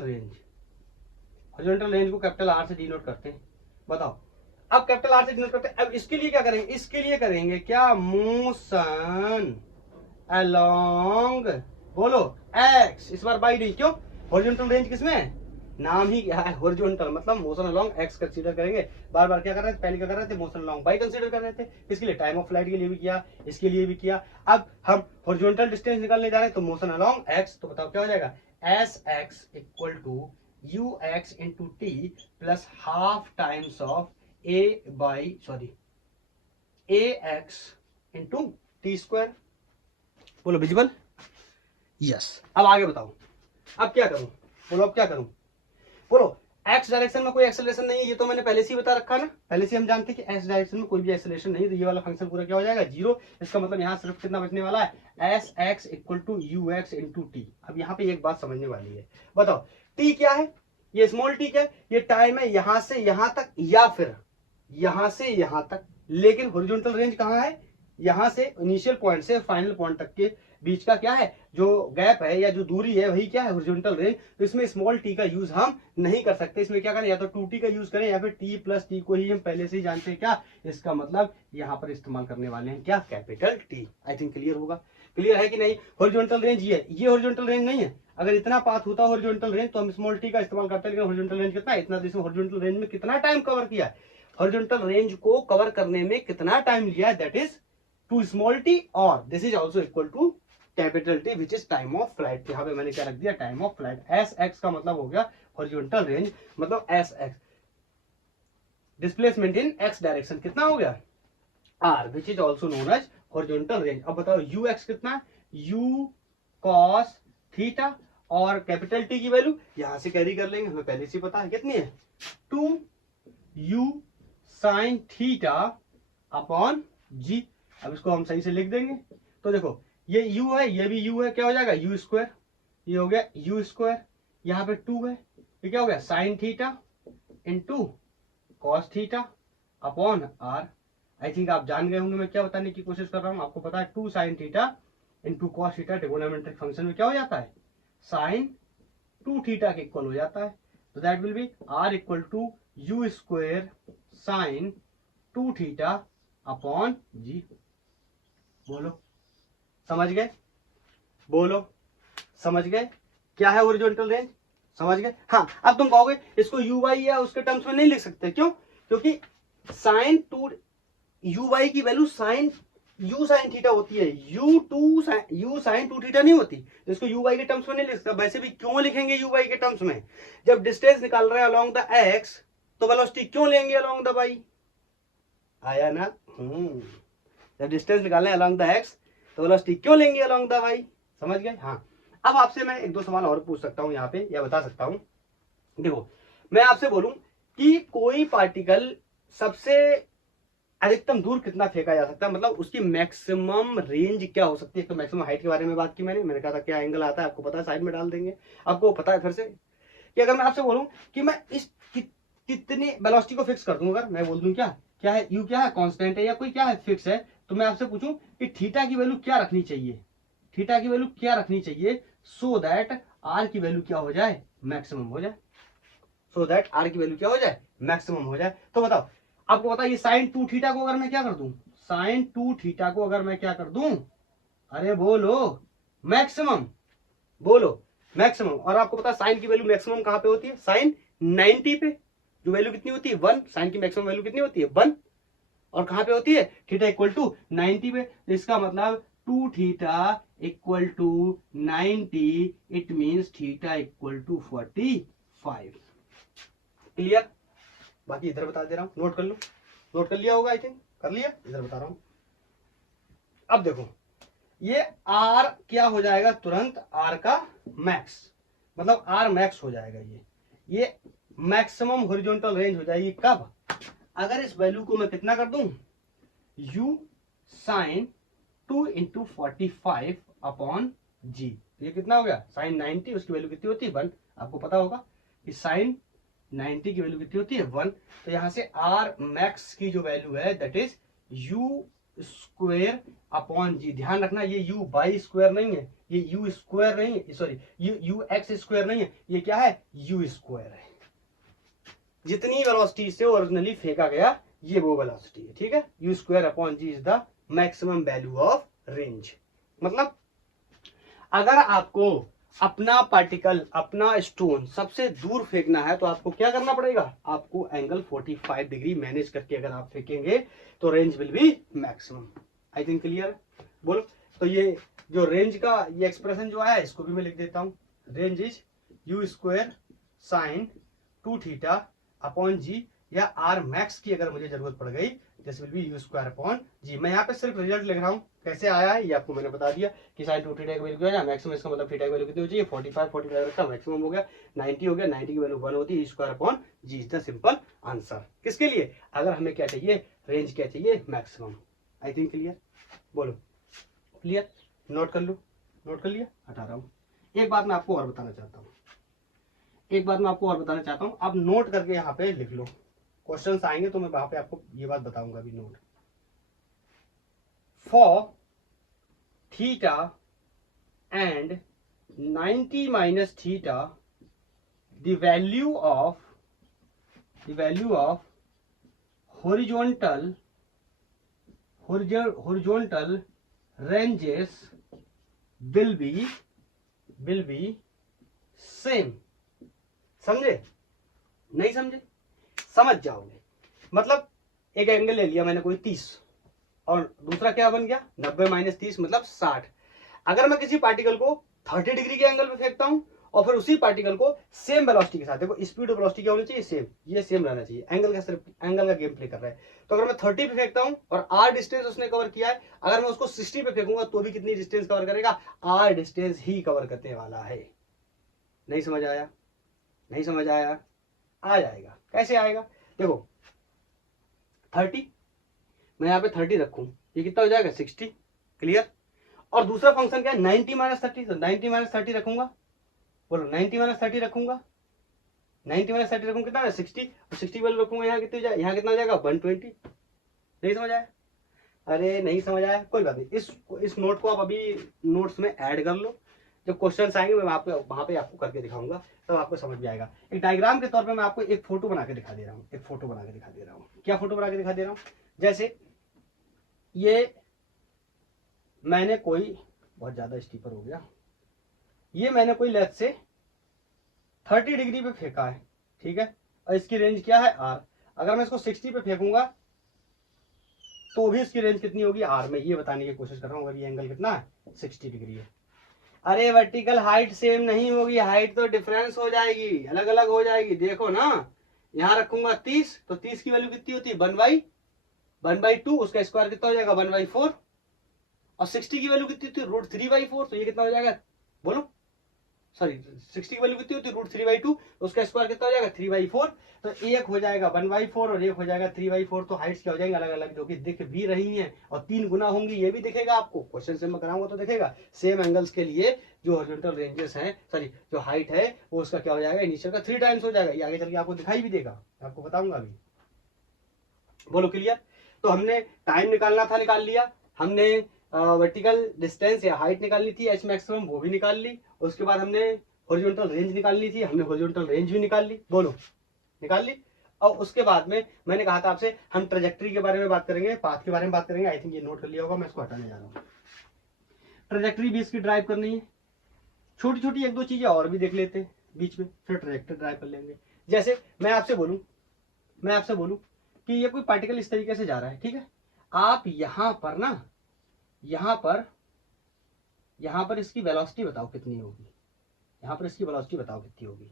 range. हॉरिजॉन्टल रेंज को कैपिटल आर से डिनोट करते हैं। बताओ, अब कैपिटल आर से डिनोट करते हैं। अब इसके लिए क्या करेंगे? इसके लिए करेंगे क्या? मोशन अलोंग, बोलो एक्स, इस बार बाई नहीं। क्यों? हॉरिजॉन्टल रेंज किसमें है? नाम ही क्या है, हॉरिजॉन्टल, मतलब मोशन अलोंग एक्स कंसीडर करेंगे। बार बार क्या कर रहे थे? पहले क्या कर रहे थे? मोशन अलोंग वाई कंसीडर कर रहे थे। इसके लिए टाइम ऑफ फ्लाइट के लिए भी किया, इसके लिए भी किया। अब हम हॉरिजॉन्टल डिस्टेंस निकालने जा रहे हैं, तो मोशन अलोंग एक्स, तो बताओ क्या हो जाएगा? S x equal to u x into t plus half times of a x into t square. बोलो विजिबल, यस। अब आगे बताओ, अब क्या करूं? बोलो अब क्या करूं? बोलो, एक्स डायरेक्शन में कोई एक्सेलरेशन नहीं है, ये तो मैंने पहले से ही बता रखा ना। पहले से हम जानते हैं कि एक्स डायरेक्शन में कोई भी एक्सेलरेशन नहीं है, तो ये वाला फंक्शन पूरा क्या हो जाएगा? जीरो। इसका मतलब यहाँ सिर्फ कितना बचने वाला है? S x equal to u x into t. अब यहाँ पे एक बात समझने वाली है, बताओ टी क्या है? ये स्मॉल टी क्या है? ये टाइम है यहां से यहां तक या फिर यहां से यहां तक। लेकिन हॉरिजॉन्टल रेंज कहां है? यहां से इनिशियल पॉइंट से फाइनल पॉइंट तक के बीच का क्या है? जो गैप है या जो दूरी है, वही क्या है? Horizontal range. तो इसमें स्मॉल टी का यूज हम नहीं कर सकते। इसमें क्या करें? या तो 2t का यूज करें या फिर t प्लस टी को ही हम पहले से ही जानते हैं। क्या इसका मतलब? यहाँ पर इस्तेमाल करने वाले हैं क्या? Capital T. आई थिंक क्लियर होगा। क्लियर है कि नहीं? हॉरिजॉन्टल रेंज ये हॉरिजॉन्टल रेंज नहीं है। अगर इतना पाथ होता हॉरिजॉन्टल रेंज तो हम स्मॉल टी का इस्तेमाल करते हैं, लेकिन हॉरिजॉन्टल रेंज कितना है? इतना। इसमें हॉरिजॉन्टल रेंज में कितना टाइम कवर किया है? हॉरिजॉन्टल रेंज को कवर करने में कितना टाइम लिया है? That is two small t, और this is also equal to capital T which is time of flight. यहाँ पे मैंने क्या रख दिया? Time of flight. S x का मतलब हो गया हॉरिजॉन्टल रेंज, मतलब s x displacement in x direction कितना हो गया? R, which is also known as horizontal range. अब बताओ यू एक्स कितना है? यू कॉस थीटा, और कैपिटल टी की वैल्यू यहां से कैरी कर लेंगे, हमें पहले से पता है कितनी है? 2 यू साइन थीटा अपॉन जी। अब इसको हम सही से लिख देंगे, तो देखो ये u है, ये भी u है, क्या हो जाएगा? यू स्क्वायर, ये हो गया यू स्क्वायर, यहाँ पे 2 है, ये क्या हो गया? Sine theta into cos theta upon r. I think आप जान गए होंगे मैं क्या बताने की कोशिश कर रहा हूं। आपको पता है 2 sign theta into cos theta trigonometric function में क्या हो जाता है? साइन 2 थीटा के इक्वल हो जाता है। तो that will be R equal to u square sine 2 theta upon g. बोलो समझ गए? बोलो समझ गए? क्या है हॉरिजॉन्टल रेंज? समझ गए? हाँ, अब तुम कहोगे इसको यू वाई या उसके टर्म्स में नहीं लिख सकते। क्यों? क्योंकि साइन 2 यू वाई की value sine u sine theta होती है, यू साइन 2 थीटा नहीं होती। तो इसको यू वाई के टर्म्स में नहीं लिख सकता। वैसे भी क्यों लिखेंगे यू वाई के टर्म्स में? जब डिस्टेंस निकाल रहे हैं अलोंग द एक्स, तो वेलोसिटी क्यों लेंगे अलोंग द वाई? आया ना? जब डिस्टेंस निकालने अलोंग द एक्स, तो वेलोसिटी क्यों लेंगे अलोंग द वाई? समझ गए? हाँ। अब आपसे मैं एक दो सवाल और पूछ सकता हूं यहाँ पे, या बता सकता हूं। देखो, मैं आपसे बोलूं कि कोई पार्टिकल सबसे अधिकतम दूर कितना फेंका जा सकता है, मतलब उसकी मैक्सिमम रेंज क्या हो सकती है। तो मैक्सिमम हाइट के बारे में बात की मैंने कहा था क्या एंगल आता है, आपको पता है, साइड में डाल देंगे। आपको पता है फिर से कि अगर मैं आपसे बोलूं कि मैं इस कितने वेलोसिटी को फिक्स कर दूं, अगर मैं बोल दूं क्या है यू, क्या है कांस्टेंट है या कोई क्या है फिक्स है, तो मैं आपसे पूछूं कि थीटा की वैल्यू क्या रखनी चाहिए? थीटा की वैल्यू क्या रखनी चाहिए सो दैट आर की वैल्यू क्या हो जाए? मैक्सिमम हो जाए। सो दैट आर की वैल्यू क्या हो जाए? मैक्सिमम हो जाए। तो बताओ, आपको पता है ये साइन 2 थीटा को अगर मैं क्या कर दूं, साइन 2 थीटा को अगर मैं क्या कर दूं, अरे बोलो मैक्सिमम, बोलो मैक्सिमम। और आपको पता है साइन की वैल्यू मैक्सिमम कहां पे होती है, साइन 90 पे, जो वैल्यू कितनी होती है 1, साइन की मैक्सिमम वैल्यू कितनी होती है 1, और कहां पे होती है थीटा इक्वल टू 90 पे। तो इसका मतलब 2 थीटा equal to 90, it means theta equal to 45। Clear? बाकी इधर बता दे रहा हूं, नोट कर लो, नोट कर लिया होगा, आई थिंक कर लिया, इधर बता रहा हूं। अब देखो ये आर क्या हो जाएगा तुरंत, आर का मैक्स, मतलब आर मैक्स हो जाएगा, ये मैक्सिमम हॉरिजॉन्टल रेंज हो जाएगी कब, अगर इस वैल्यू को मैं कितना कर दूं, u sign 2 into 45 upon g. ये कितना हो गया, साइन 90, उसकी वैल्यू कितनी होती है 1, आपको पता होगा कि साइन 90 की वैल्यू कितनी होती है 1। तो यहां से आर मैक्स की जो वैल्यू है that is u square upon g. ध्यान रखना ये u बाई स्क्वायर नहीं है, ये u स्क्वायर नहीं है, सॉरी u एक्स स्क्वायर नहीं है, ये क्या है u स्क्वायर है। जितनी वेलोसिटी से ओरिजिनली फेंका गया ये वो वेलोसिटी है, ठीक है। u square upon g is the maximum value of range. मतलब अगर आपको अपना पार्टिकल, अपना स्टोन सबसे दूर फेंकना है तो आपको क्या करना पड़ेगा, आपको एंगल 45 डिग्री मैनेज करके अगर आप फेंकेंगे तो range will be maximum. I think clear, बोलो। तो ये जो रेंज का ये एक्सप्रेशन जो आया है इसको भी मैं लिख देता हूं, range is u square sine 2 theta upon g, या आर मैक्स की अगर मुझे जरूरत पड़ गई this will be u square upon g. मैं यहाँ पे सिर्फ रिजल्ट लिख रहा हूँ, कैसे आया है ये आपको मैंने बता दिया कि साइन 2 थीटा की वैल्यू क्या है मैक्सिमम, इसका मतलब थीटा की वैल्यू कितनी हो चाहिए 45 रखा, मैक्सिमम हो गया 90 हो गया, 90 की वैल्यू 1 होती है, square upon g is the simple answer. किसके लिए, अगर हमें क्या चाहिए, रेंज क्या चाहिए मैक्सिमम। आई थिंक क्लियर, बोलो क्लियर, नोट कर लो, नोट कर लिया, हटा रहा हूँ। एक बात मैं आपको और बताना चाहता हूँ, एक बात मैं आपको और बताना चाहता हूँ, आप नोट करके यहाँ पे लिख लो, क्वेश्चंस आएंगे तो मैं वहां पे आपको ये बात बताऊंगा अभी। Note for theta and 90 minus theta the value of horizontal ranges will be same। समझे, नहीं समझे, समझ जाओगे। मतलब एक एंगल ले लिया मैंने कोई 30 और दूसरा क्या बन गया 90 माइनस 30 मतलब 60। अगर मैं किसी पार्टिकल को 30 डिग्री के एंगल पे फेंकता हूं और फिर उसी पार्टिकल को सेम वेलोसिटी के साथ, देखो स्पीड और वेलोसिटी क्या होनी चाहिए सेम, ये सेम रहना चाहिए, एंगल का सिर्फ एंगल का गेम प्ले कर रहा है। तो अगर मैं 30 पे फेंकता हूं और r डिस्टेंस उसने कवर किया है, अगर मैं उसको 60 पे फेंकूंगा तो भी कितनी डिस्टेंस कवर करेगा, r डिस्टेंस ही कवर करने वाला है। नहीं समझ आया, नहीं समझ आया, आ जाएगा, कैसे आएगा, देखो 30 मैं यहाँ पे 30 रखूं, ये कितना हो जाएगा 60, क्लियर। और दूसरा फंक्शन क्या है 90 माइनस 30, तो 90 माइनस 30 रखूंगा, बोलो 90 माइनस 30 रखूंगा, 90 माइनस 30 रखूंगा कितना है 60, और 60 वाले रखूंगा यहाँ कितने जाए, यहाँ कितना हो जाएगा 120। नहीं समझ आया, अरे नहीं समझ आया, कोई बात नहीं, इस नोट को आप अभी नोट्स में ऐड कर लो, जब क्वेश्चंस आएंगे मैं वहां पे आपको करके दिखाऊंगा तब आपको समझ में आएगा। एक डायग्राम के तौर पे मैं आपको एक फोटो बना के दिखा दे रहा हूँ, एक फोटो बना के दिखा दे रहा हूँ। क्या फोटो बना के दिखा दे रहा हूँ, जैसे ये मैंने कोई, बहुत ज्यादा स्टीपर हो गया, ये मैंने कोई लेट से 30 डिग्री पे फेंका है, ठीक है, और इसकी रेंज क्या है r। अगर मैं इसको 60 पे फेंकूंगा तो भी इसकी रेंज कितनी होगी r, में ये बताने की कोशिश कर रहा हूँ। अगर ये एंगल कितना है 60 डिग्री है, अरे वर्टिकल हाइट सेम नहीं होगी, हाइट तो डिफरेंस हो जाएगी, अलग अलग हो जाएगी। देखो ना यहां रखूंगा 30, तो 30 की वैल्यू कितनी होती है 1/2, उसका स्क्वायर कितना हो जाएगा 1/4, और 60 की वैल्यू कितनी होती है √3/4, तो ये कितना हो जाएगा, बोलो सॉरी 60 की वैल्यू कितनी होती है √3/2, तो उसका स्क्वायर कितना हो जाएगा 3/4। तो एक हो जाएगा 1/4 और एक हो जाएगा 3/4, तो हाइट्स क्या हो जाएंगे अलग अलग, जो कि दिख भी रही हैं और 3 गुना होंगी, ये भी दिखेगा आपको, क्वेश्चन से मैं कराऊंगा तो दिखेगा। सेम एंगल्स के लिए जो हॉरिजॉन्टल रेंजेस हैं, सॉरी जो हाइट है वो उसका क्या हो जाएगा इनिशियल का 3 टाइम्स हो जाएगा, ये आगे चल के आपको दिखाई भी देगा, आपको बताऊंगा अभी, बोलो क्लियर। तो हमने टाइम निकालना था, निकाल लिया, हमने वर्टिकल डिस्टेंस या हाइट निकालनी थी एच मैक्सिमम, वो भी निकाल ली, उसके बाद हमने हॉरिजॉन्टल रेंज निकालनी थी, हमने हॉरिजॉन्टल रेंज भी निकाल ली, बोलो निकाल ली। और उसके बाद में मैंने कहा था आपसे हम ट्रेजेक्ट्री के बारे में बात करेंगे, पाथ के बारे में बात करेंगे। आई थिंक ये नोट कर लिया होगा, मैं इसको हटाने जा रहा हूँ। ट्रेजेक्ट्री भी इसकी ड्राइव करनी है, छोटी छोटी एक दो चीजें और भी देख लेते हैं बीच में, फिर ट्रैजेक्टरी ड्राइव कर लेंगे। जैसे मैं आपसे बोलूं कि ये कोई पार्टिकल इस तरीके से जा रहा है, ठीक है, आप यहां पर ना, यहां पर इसकी वेलोसिटी बताओ कितनी होगी, यहां पर इसकी वेलोसिटी बताओ कितनी होगी।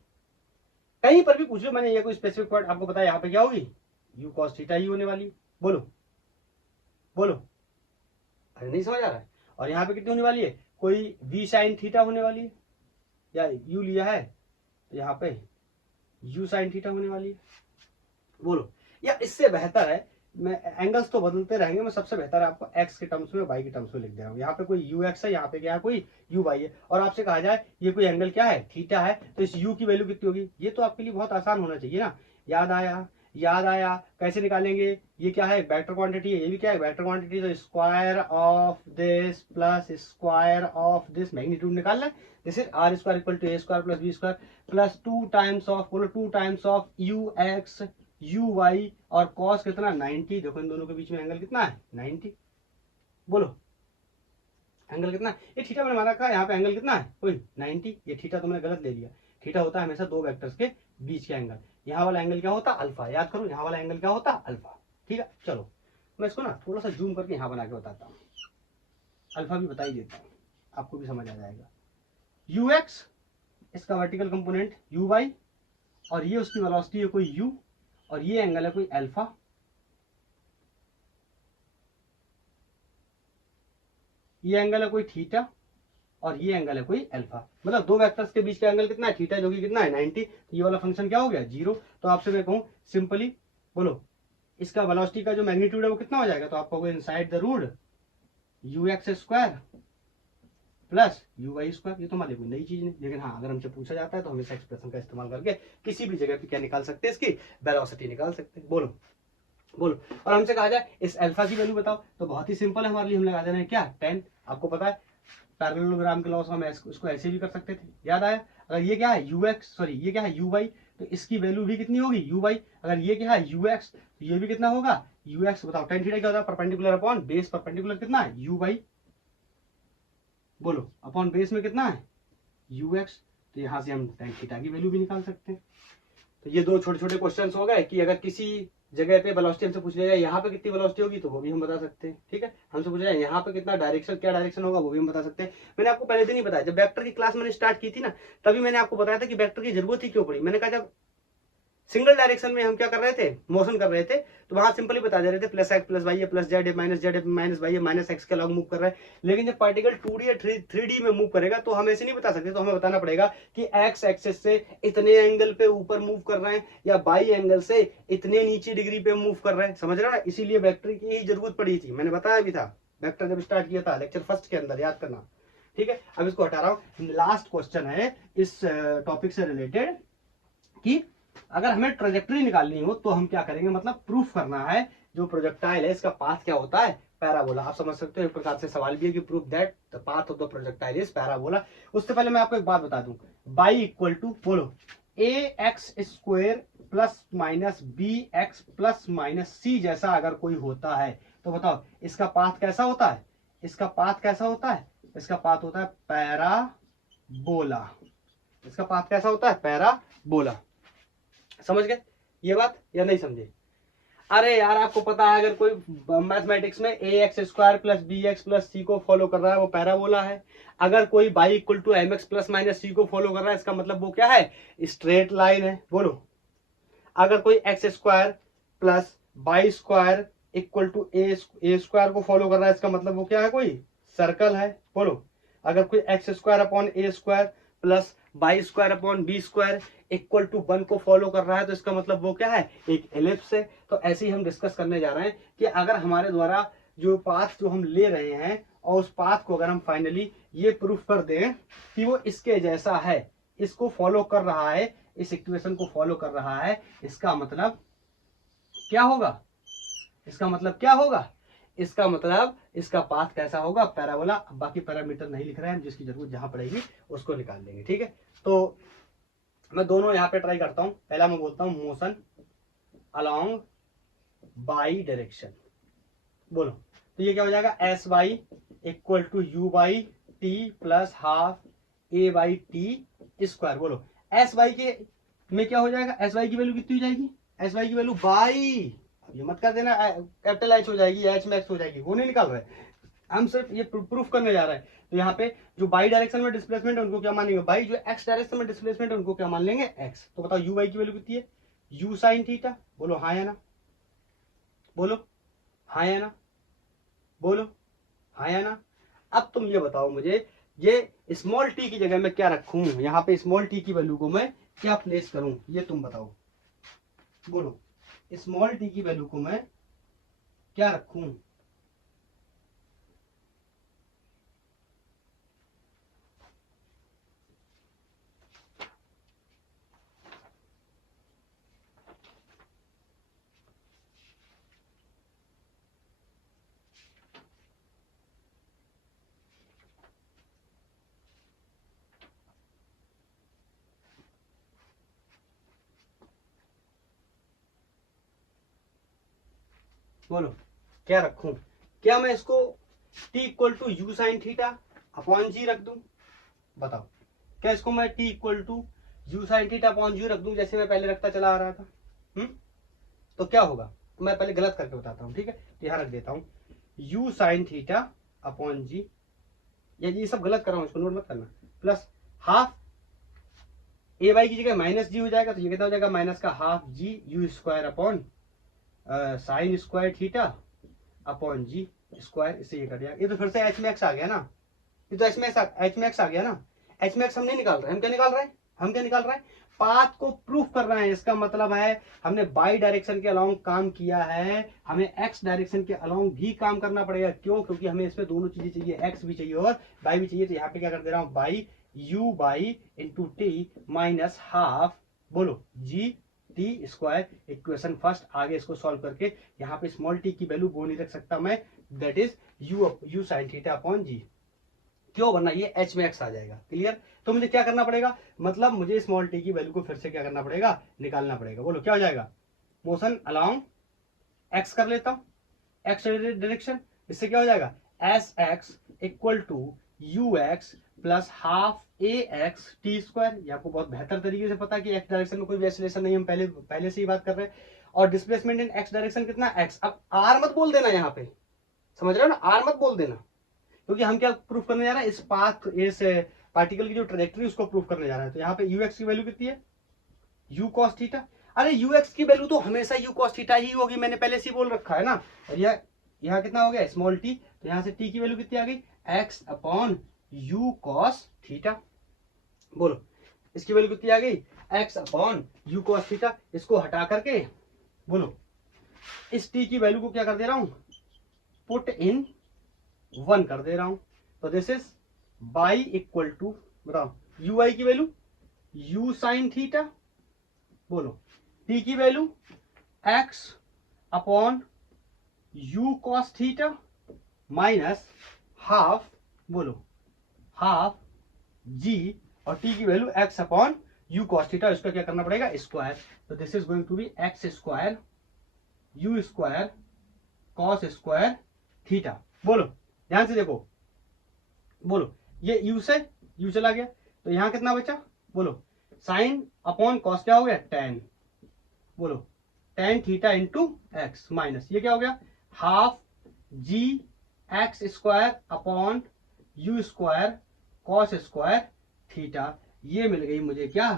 कहीं पर भी पूछ लो, मैंने ये कोई स्पेसिफिक वर्ड आपको बताया, यहाँ पे क्या होगी, u cos थीटा ही होने वाली। बोलो बोलो, अरे नहीं समझ आ रहा है। और यहाँ पे कितनी होने वाली है, कोई v sin थीटा होने वाली है, या u लिया है तो यहाँ पे u sin थीटा होने वाली है। बोलो, या इससे बेहतर है, मैं एंगल्स तो बदलते रहेंगे, मैं सबसे बेहतर है आपको x के टर्म्स में, y के टर्म्स में लिख दे रहा हूँ। यहाँ पे कोई ux है, यहाँ पे क्या है, कोई uy है, और आपसे कहा जाए ये कोई एंगल क्या है, थीटा है, तो इस u की वैल्यू कितनी होगी। ये तो आपके लिए बहुत आसान होना चाहिए ना। याद आया, कैसे निकालेंगे, ये क्या है, वेक्टर क्वांटिटी है, ये भी क्या है, वेक्टर क्वांटिटी, तो square of this plus square of this, magnitude निकालना है। This is r square equal to a square plus b square plus 2 times of, बोलो 2 times of u x u y और कॉस कितना 90। देखो इन दोनों के बीच में एंगल कितना है 90। बोलो एंगल कितना है, ये थीटा मैंने माना रखा है, यहाँ पे एंगल कितना है कोई 90। ये थीटा तो मैंने गलत ले लिया, थीटा होता है हमेशा दो वेक्टर्स के बीच का एंगल। यहाँ वाला एंगल क्या होता है अल्फा, याद करो यहाँ वाला एंगल क्या होता है अल्फा। ठीक है, चलो मैं इसको ना थोड़ा सा जूम करके यहाँ बना के बताता हूँ, अल्फा भी बता ही देता हूँ, आपको भी समझ आ जाएगा। यू एक्स इसका वर्टिकल कंपोनेंट यू वाई, और ये उसकी वेलोसिटी है कोई यू, और ये एंगल है कोई अल्फा। ये एंगल है कोई थीटा, और ये एंगल है कोई अल्फा। मतलब दो वेक्टर्स के बीच का एंगल कितना है थीटा, जो कि कितना है 90। तो ये वाला फंक्शन क्या हो गया 0। तो आपसे मैं कहूं सिंपली, बोलो इसका वेलोसिटी का जो मैग्नीट्यूड है वो कितना हो जाएगा, तो आप कहोगे inside the root u x square plus u y square. ये तो हमारे कोई नई चीज नहीं, लेकिन हाँ अगर हमसे पूछा जाता है तो हम इस एक्सप्रेशन का इस्तेमाल करके किसी भी जगह पे क्या निकाल सकते हैं, इसकी वेलोसिटी निकाल सकते हैं। बोलो बोलो, और हमसे कहा जाए इस अल्फा की वैल्यू बताओ, तो बहुत ही सिंपल है हमारे लिए, हम लगा देना है क्या 10। आपको पता है पैरेललोग्राम के लॉ से हम इसको ऐसे भी कर सकते थे, याद आया। अगर ये क्या है यू एक्स, सॉरी ये क्या है यू वाई, तो इसकी वैल्यू भी कितनी होगी यू वाई। अगर ये क्या है यू एक्स, तो ये भी कितना होगा यू एक्स। बताओ टेन थीटा क्या होता है, परपेंडिकुलर अपॉन बेस, परपेंडिकुलर कितना है यू वाई। बोलो अपॉन बेस में कितना है यू एक्स, तो यहां से हम टेन थीटा की वैल्यू भी निकाल सकते हैं। तो ये दो छोटे छोटे क्वेश्चंस हो गए कि अगर किसी जगह पे वेलोसिटी हमसे पूछ लिया जाए यहाँ पे कितनी वेलोसिटी होगी, तो वो भी हम बता सकते हैं। ठीक है, हमसे पूछा जाए यहाँ पे कितना डायरेक्शन, क्या डायरेक्शन होगा, वो भी हम बता सकते हैं। मैंने आपको पहले दिन ही बताया, जब वेक्टर की क्लास मैंने स्टार्ट की थी ना, तभी मैंने आपको बताया था कि वेक्टर की जरूरत ही क्यों पड़ी। मैंने कहा जब सिंगल डायरेक्शन में हम क्या कर रहे थे, मोशन कर रहे थे, तो वहां सिंपली बता दे रहे थे plus x plus y plus z minus y minus x के अलॉन्ग मूव कर रहा है। लेकिन जब पार्टिकल 2D या 3D में मूव करेगा तो हम ऐसे नहीं बता सकते, तो हमें बताना पड़ेगा कि एक्स एक्सिस से इतने एंगल पे ऊपर मूव कर रहे हैं, या बाई एंगल से इतने नीचे डिग्री पे मूव कर रहे हैं। समझ रहे हो ना, इसीलिए वेक्टर की ही जरूरत पड़ी थी, मैंने बताया भी था वेक्टर जब स्टार्ट किया था लेक्चर फर्स्ट के अंदर, याद करना। ठीक है, अब इसको हटा रहा हूं। लास्ट क्वेश्चन है इस टॉपिक से रिलेटेड कि अगर हमें ट्रेजेक्टरी निकालनी हो तो हम क्या करेंगे, मतलब प्रूफ करना है जो प्रोजेक्टाइल है इसका पाथ क्या होता है पैराबोला। आप समझ सकते हो, एक प्रकार से सवाल भी है कि proof that the path of the projectile is parabola. उससे पहले मैं आपको एक बात बता दूं, बाई इक्वल टू बोलो a x square plus minus b x plus minus c जैसा अगर कोई होता है तो बताओ इसका पाथ कैसा होता है, इसका पाथ कैसा होता है, इसका पाथ होता है पैराबोला। इसका पाथ कैसा होता है पैराबोला। समझ गए ये बात या नहीं समझे। अरे यार आपको पता है अगर कोई मैथमेटिक्स में a x square plus b x plus c को फॉलो कर रहा है वो पैराबोला है। अगर कोई y equal to m x plus minus c को फॉलो कर रहा है इसका मतलब वो क्या है स्ट्रेट लाइन है। बोलो अगर कोई x square plus y square equal to a square को फॉलो कर रहा है इसका मतलब वो क्या है कोई सर्कल है। बोलो अगर कोई x square upon a square plus y square upon b square equal to 1 को फॉलो कर रहा है तो इसका मतलब वो क्या है एक एलिप्स है। तो ऐसे ही हम डिस्कस करने जा रहे हैं कि अगर हमारे द्वारा जो पाथ जो हम ले रहे हैं और उस पाथ को अगर हम फाइनली ये प्रूफ कर दें कि वो इसके जैसा है, इसको फॉलो कर रहा है, इस इक्वेशन को फॉलो कर रहा है, इसका मतलब क्या होगा, इसका मतलब क्या होगा, इसका मतलब इसका पाथ कैसा होगा पैराबोला। बाकी पैरामीटर नहीं लिख रहे हैं, जिसकी जरूरत जहां पड़ेगी उसको निकाल लेंगे। ठीक है, तो मैं दोनों यहां पे ट्राई करता हूं। पहला मैं बोलता हूं मोशन अलोंग बाई डायरेक्शन। बोलो तो ये क्या हो जाएगा s y equal to u y t plus half a y t square. बोलो एस वाई के में क्या हो जाएगा, एस वाई की वैल्यू कितनी हो जाएगी, एस वाई की वैल्यू बाई, ये मत कर देना कैपिटल एच हो जाएगी, एच मैक्स हो जाएगी, वो नहीं निकाल रहे, हम सिर्फ ये प्रूफ करने जा रहे हैं। तो यहाँ पे जो बाई डायरेक्शन में डिस्प्लेसमेंट है उनको क्या मानेंगे बाई, जो एक्स डायरेक्शन में डिस्प्लेसमेंट है उनको क्या मान लेंगे एक्स। तो बताओ यू वाई की वैल्यू कितनी है, यू साइन थीटा। बोलो हाँ या ना, बोलो हाँ या ना, बोलो हाँ या ना। अब तुम ये बताओ मुझे, ये स्मॉल टी की जगह मैं क्या रखूं, यहाँ पे स्मॉल टी की वैल्यू को मैं क्या प्लेस करूं, ये तुम बताओ। बोलो स्मॉल टी की वैल्यू को मैं क्या रखूं। बोलो क्या रखूं, क्या मैं इसको t equal to u sine theta upon g रख दूं, बताओ क्या इसको मैं t equal to u sine theta upon g रख दूं जैसे मैं पहले रखता चला आ रहा था। तो क्या होगा, मैं पहले गलत करके बताता हूं, ठीक है, तो यहां रख देता हूं you sine theta upon g, ये सब गलत कर रहा हूं, इसको नोट मत करना, प्लस हाफ ए वाई की जगह माइनस जी हो जाएगा, तो ये कितना हो जाएगा माइनस का half g u square upon sine square theta upon g square, इससे ये कट जाएगा। ये तो फिर से एच मैक्स आ गया ना, ये तो एच मैक्स आ गया ना, एच मैक्स हम नहीं निकाल रहे, हम क्या निकाल रहे हैं, हम क्या निकाल रहे हैं, पाथ को प्रूफ कर रहे हैं। इसका मतलब है हमने बाई डायरेक्शन के अलोंग काम किया है, हमें एक्स डायरेक्शन के अलोंग भी काम करना पड़ेगा। क्यों, क्योंकि हमें इसमें दोनों चीजें चाहिए, एक्स भी चाहिए और बाई भी चाहिए। तो यहाँ पे क्या कर दे रहा हूं, y u y into t minus half, बोलो g t square. Equation first, आगे इसको सॉल्व करके यहाँ पे स्मॉल टी की वैल्यू वो नहीं रख सकता मैं, that is you sine theta upon g. क्यों, वरना ये एच में एक्स आ जाएगा। क्लियर, तो मुझे क्या करना पड़ेगा, मतलब मुझे स्मॉल टी की वैल्यू को फिर से क्या करना पड़ेगा, निकालना पड़ेगा। बोलो क्या हो जाएगा, मोशन अलोंग एक्स कर लेता हूं, एक्स डायरेक्शन, इससे क्या हो जाएगा s x equal to u x plus half a x t square. ये आपको बहुत बेहतर तरीके से पता है कि एक्स डायरेक्शन में कोई भी एक्सेलरेशन नहीं, हम पहले से ही बात कर रहे हैं। और डिस्प्लेसमेंट इन एक्स डायरेक्शन कितना एक्स। अब आर मत बोल देना, यहाँ पे समझ रहे हो ना, आर मत बोल देना, क्योंकि हम क्या प्रूफ करने जा रहे हैं, इस पाथ इस पार्टिकल की जो ट्रेजेक्टरी उसको प्रूफ करने जा रहे हैं। तो यहाँ पे यू एक्स की वैल्यू कितनी है, यू कॉस थीटा। अरे यू एक्स की वैल्यू तो हमेशा यू कॉस थीटा ही होगी, मैंने पहले से ही बोल रखा है ना। और यह यहाँ कितना हो गया स्मॉल टी, तो यहाँ से टी की वैल्यू कितनी आ गई, x upon u cos theta. बोलो इसकी वैल्यू कितनी आ गई, x upon u cos theta. इसको हटा करके बोलो इस टी की वैल्यू को क्या कर दे रहा हूं, पुट इन 1 कर दे रहा हूं। तो this is y equal to, बताओ यू आई की वैल्यू यू साइन थीटा, बोलो टी की value x upon u cos theta minus half, बोलो हाफ जी, और टी की value x upon u cos theta, इसका क्या करना पड़ेगा स्क्वायर। तो this is going to be x square u square cos square theta. बोलो ध्यान से देखो, बोलो ये यू से यू चला गया, तो यहां कितना बचा, बोलो साइन अपॉन कॉस क्या हो गया टेन, बोलो tan theta into x minus ये क्या हो गया half g x square upon u square cos square theta. ये मिल गई मुझे क्या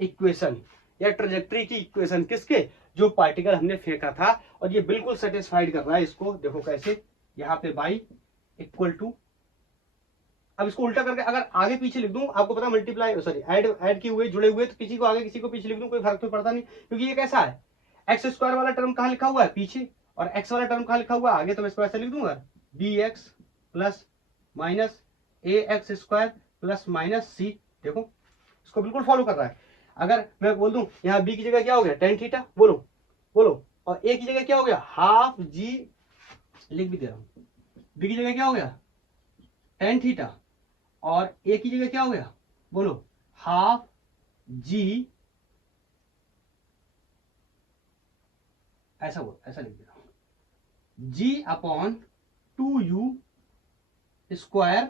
इक्वेशन, या ट्रेजेक्ट्री की इक्वेशन, किसके, जो पार्टिकल हमने फेंका था। और ये बिल्कुल सेटिस्फाइड कर रहा है इसको, देखो कैसे, यहाँ पे बाई इक्वल टू, अब इसको उल्टा करके अगर आगे पीछे लिख दूं, आपको पता मल्टीप्लाई सॉरी ऐड किए हुए जुड़े हुए, तो किसी को आगे किसी को पीछे लिख दूं कोई फर्क तो पड़ता नहीं, क्योंकि ये कैसा है, एक्स स्क्वायर वाला टर्म कहाँ लिखा हुआ है पीछे, और एक्स वाला टर्म कहाँ लिखा हुआ है आगे। तो मैं इसको ऐसे लिख दूंगा बी एक्स प्लस माइनस ए एक्स स्क्वायर प्लस माइनस सी। देखो इसको बिल्कुल फॉलो कर रहा है। अगर मैं बोल दूं यहाँ बी की जगह क्या हो गया टेन थीटा, बोलो बोलो, और ए की जगह क्या हो गया हाफ जी, लिख भी दे रहा हूं, बी की जगह क्या हो गया टेन थीटा, और ए की जगह क्या हो गया, बोलो हाफ जी, ऐसा लिख दे रहा हूं g upon two u square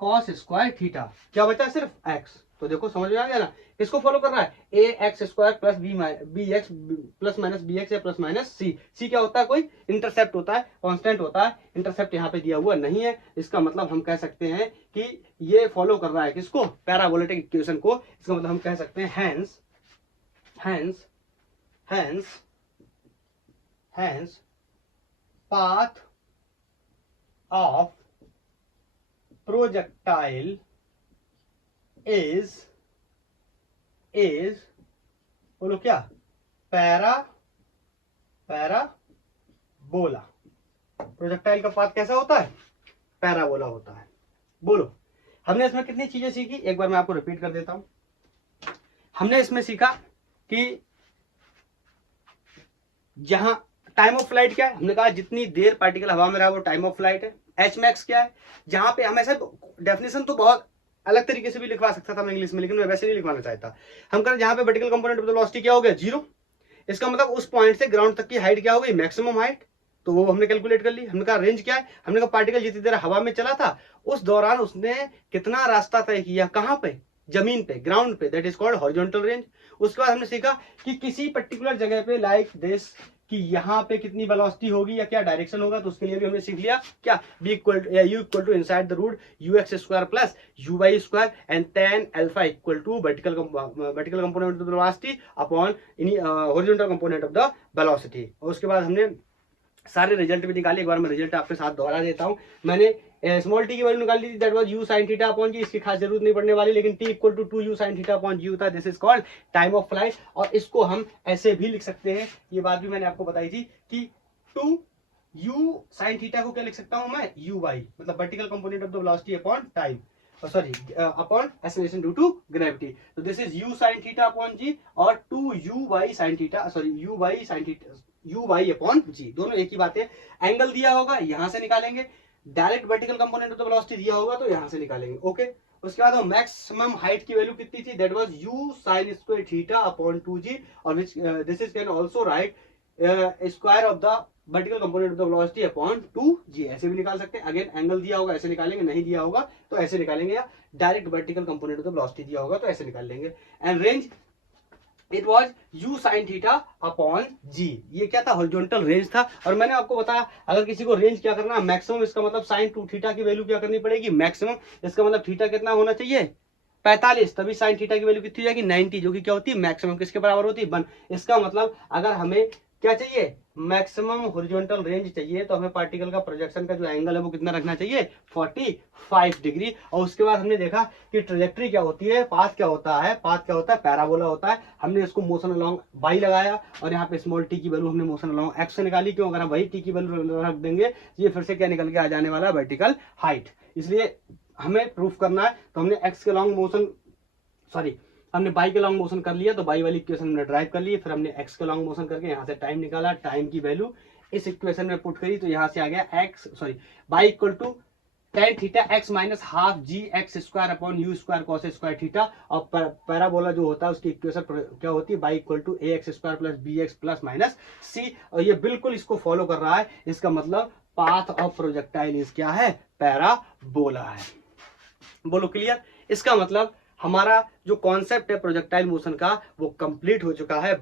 cos square theta, क्या बचा सिर्फ एक्स। तो देखो समझ में आ गया ना, किसको फॉलो कर रहा है, a x square plus b x plus minus b x या प्लस माइनस सी। सी क्या होता है, कोई इंटरसेप्ट होता है, कांस्टेंट होता है, इंटरसेप्ट यहाँ पे दिया हुआ नहीं है। इसका मतलब हम कह सकते हैं कि ये फॉलो कर रहा है किसको, पैराबोलिक इक्वेशन को। इसका मतलब हम कह सकते हैं hence path of projectile is बोलो क्या, पैराबोला। प्रोजेक्टाइल का पाथ कैसा होता है, पैराबोला होता है। बोलो हमने इसमें कितनी चीजें सीखी, एक बार मैं आपको रिपीट कर देता हूं। हमने इसमें सीखा कि जहां टाइम ऑफ फ्लाइट क्या है, हमने कहा जितनी देर पार्टिकल हवा में रहा वो टाइम ऑफ फ्लाइट है। एच मैक्स क्या है, जहां पे हम ऐसा डेफिनेशन तो बहुत अलग तरीके से भी लिखवा सकता था मैं इंग्लिश में, लेकिन मैं वैसे नहीं लिखवाना चाहता। हम करें जहां पे vertical component of the velocity क्या हो गया, 0। इसका मतलब उस पॉइंट से ग्राउंड तक की हाइट क्या हो गई, मैक्सिमम हाइट। तो वो हमने कैलकुलेट कर ली। हमने कहा रेंज क्या है, हमने कहा पार्टिकल जितनी देर हवा में चला था उस दौरान उसने कितना रास्ता तय किया, कहां पे, जमीन पे, ग्राउंड पे, that is called horizontal range. उसके बाद हमने सीखा कि किसी पर्टिकुलर जगह पे लाइक दिस कि यहाँ पे कितनी वेलोसिटी होगी या क्या डायरेक्शन होगा। तो उसके लिए भी हमने सीख लिया क्या, बी इक्वल या u equal to inside the root u x square plus u y square and tan alpha equal to vertical component of the velocity upon horizontal component of the velocity. और उसके बाद हमने सारे result भी निकाले। एक बार मैं रिजल्ट आपके साथ दोहरा देता हूं। मैंने स्मॉल टी की वैल्यू निकाल ली थी, that was u sine theta upon g. इसकी खास जरूरत नहीं पड़ने वाली, लेकिन t equal to 2 u sine theta upon g होता है। This is called time of flight. और इसको हम ऐसे भी लिख सकते हैं, ये बात भी मैंने आपको बताई थी कि 2 यू साइन थीटा को क्या लिख सकता हूं मैं, यू वाई, मतलब vertical component of the velocity upon time, sorry upon acceleration due to gravity. तो this is you sine theta upon g और 2 u y sine theta, sorry u y sine theta, u y upon g, दोनों एक ही बात है। Angle दिया होगा यहां से निकालेंगे, direct vertical component of the velocity दिया होगा तो यहां से निकालेंगे। ओके उसके बाद मैक्सिमम हाइट की वैल्यू कितनी थी, that was u sign square theta upon 2g और which this is can also right square of the vertical component of the velocity upon 2g, ऐसे भी निकाल सकते हैं। अगेन एंगल दिया होगा ऐसे निकालेंगे, नहीं दिया होगा तो ऐसे निकालेंगे, या direct vertical component of the velocity दिया होगा तो ऐसे निकाल लेंगे। And range it was u sine theta upon g, ये क्या था, हॉरिजॉन्टल रेंज था। और मैंने आपको बताया अगर किसी को रेंज क्या करना है, मैक्सिमम, इसका मतलब साइन 2 थीटा की वैल्यू क्या करनी पड़ेगी, मैक्सिमम। इसका मतलब थीटा कितना होना चाहिए, 45, तभी साइन थीटा की वैल्यू कितनी जाएगी, 90, जो कि क्या होती है, मैक्सिमम किसके बराबर होती है, 1। इसका मतलब अगर हमें क्या चाहिए, मैक्सिमम हॉरिजॉन्टल रेंज चाहिए, तो हमें पार्टिकल का प्रोजेक्शन का जो एंगल है वो कितना रखना चाहिए, 45 डिग्री। और उसके बाद हमने देखा कि ट्रेजेक्ट्री क्या होती है, पाथ क्या होता है, पैराबोला होता है। हमने इसको मोशन अलोंग बाई लगाया और यहाँ पे स्मॉल टी की वैल्यू हमने मोशन अलोंग एक्स से निकाली। क्यों, अगर हम वही टी की वैल्यू रख देंगे ये फिर से क्या निकल के आ जाने वाला है, वर्टिकल हाइट। इसलिए हमें प्रूफ करना है तो हमने एक्स के लॉन्ग मोशन, सॉरी हमने बाई के लॉन्ग मोशन कर लिया, तो बाई वाली इक्वेशन हमने ड्राइव कर ली। फिर हमने एक्स के लॉन्ग मोशन करके यहाँ से टाइम निकाला, टाइम की वैल्यू इस इक्वेशन में पुट करी, तो यहाँ से आ गया x, sorry y equal to tan theta x minus half g x square upon u square cos square theta. और पैराबोला जो होता है उसकी इक्वेशन क्या होती है, y equal to a x square plus b x plus minus c. और ये बिल्कुल इसको फॉलो कर रहा है। इसका मतलब पाथ ऑफ प्रोजेक्टाइल इज क्या है, पैराबोला है। बोलो क्लियर। इसका मतलब हमारा जो कॉन्सेप्ट है प्रोजेक्टाइल मोशन का वो कंप्लीट हो चुका है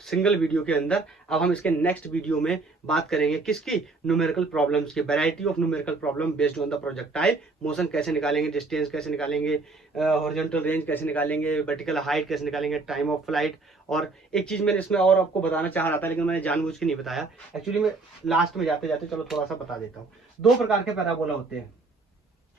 सिंगल वीडियो के अंदर। अब हम इसके नेक्स्ट वीडियो में बात करेंगे किसकी, न्यूमेरिकल प्रॉब्लम्स की, variety of numerical problem based on the projectile motion, कैसे निकालेंगे, डिस्टेंस कैसे निकालेंगे, हॉरिजॉन्टल रेंज कैसे निकालेंगे, वर्टिकल हाइट कैसे निकालेंगे, टाइम ऑफ फ्लाइट। और एक चीज मैंने इसमें और आपको बताना चाह रहा था लेकिन मैंने जानबूझ के नहीं बताया, एक्चुअली मैं लास्ट में जाते जाते चलो थोड़ा सा बता देता हूँ। 2 प्रकार के पैराबोला होते हैं,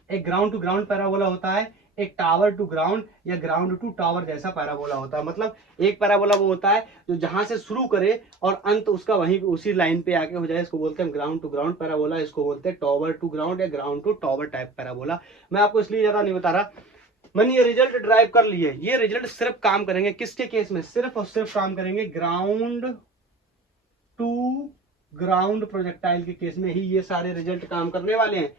एक ग्राउंड टू ग्राउंड पैराबोला होता है, एक टावर टू ग्राउंड या ग्राउंड टू टावर जैसा पैराबोला होता है। मतलब एक पैराबोला वो होता है जो जहां से शुरू करे और अंत उसका वहीं उसी लाइन पे आके हो जाए, इसको बोलते हैं ग्राउंड टू ग्राउंड पैराबोला। इसको बोलते हैं टावर टू ग्राउंड या ground to tower type parabola. मैं आपको इसलिए ज्यादा नहीं बता रहा, मैंने ये रिजल्ट ड्राइव कर लिए। ये रिजल्ट सिर्फ काम करेंगे किसके केस में, सिर्फ और सिर्फ काम करेंगे ग्राउंड टू ग्राउंड प्रोजेक्टाइल के केस में ही ये सारे रिजल्ट काम करने वाले हैं।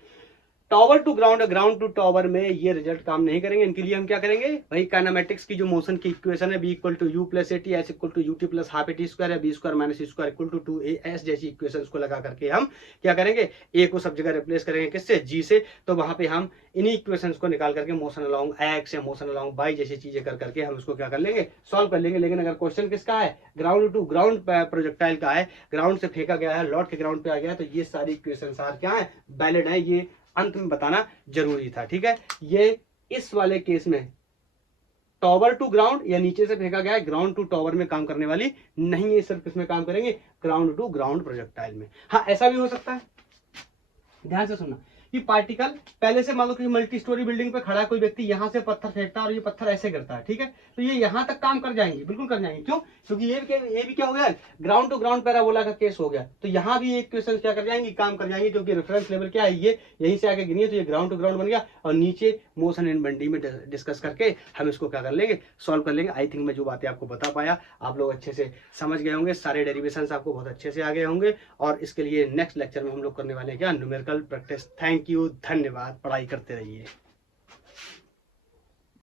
Tower to ground, ground to tower में ये रिजल्ट काम नहीं करेंगे। इनके लिए हम क्या करेंगे, वही काइनेमेटिक्स की जो मोशन की इक्वेशन है, v equal to you plus a t, s equal to u t plus half a t square है, v square minus square equal to 2as जैसी इक्वेशन को लगा करके हम क्या करेंगे, ए को सब जगह रिप्लेस करेंगे किससे, जी से। तो वहां पे हम इन्हीं इक्वेशंस को निकाल करके मोशन अलोंग एक्स या मोशन अलोंग वाई जैसी चीजें कर करके हम उसको क्या कर लेंगे, सॉल्व कर लेंगे। लेकिन अगर क्वेश्चन किसका है, ग्राउंड टू ग्राउंड प्रोजेक्टाइल का है, ग्राउंड से फेंका गया है, लौट के ग्राउंड पे आ गया है, तो ये सारी इक्वेशंस आर क्या है, वैलिड है। ये अंत में बताना जरूरी था, ठीक है। ये इस वाले केस में टॉवर टू ग्राउंड या नीचे से फेंका गया है, ग्राउंड टू टॉवर में काम करने वाली नहीं है, सिर्फ किसमें काम करेंगे, ग्राउंड टू ग्राउंड प्रोजेक्टाइल में। हाँ, ऐसा भी हो सकता है, ध्यान से सुनना, कि पार्टिकल पहले से मान लो कि मल्टी स्टोरी बिल्डिंग पे खड़ा है कोई व्यक्ति, यहां से पत्थर फेंकता है और ये पत्थर ऐसे करता है, ठीक है, तो ये यहां तक काम कर जाएंगे, बिल्कुल कर जाएंगे। क्यों, क्योंकि ये भी क्या हो गया, ग्राउंड टू ग्राउंड पैराबोला का केस हो गया, तो यहां भी एक क्वेश्चन क्या कर जाएंगे, काम कर जाएंगे, क्योंकि रेफरेंस लेवल क्या है, ये यहीं से आगे गिनी है, तो ये ग्राउंड टू ग्राउंड बन गया। और नीचे मोशन इन 1D में डिस्कस करके हम इसको क्या कर लेंगे, सॉल्व कर लेंगे। आई थिंक मैं जो बातें आपको बता पाया आप लोग अच्छे से समझ गए होंगे, सारे डेरिवेशन आपको बहुत अच्छे से आ गए होंगे। और इसके लिए नेक्स्ट लेक्चर में हम लोग करने वाले हैं क्या, न्यूमेरिकल प्रैक्टिस। थैंक यू, धन्यवाद, पढ़ाई करते रहिए।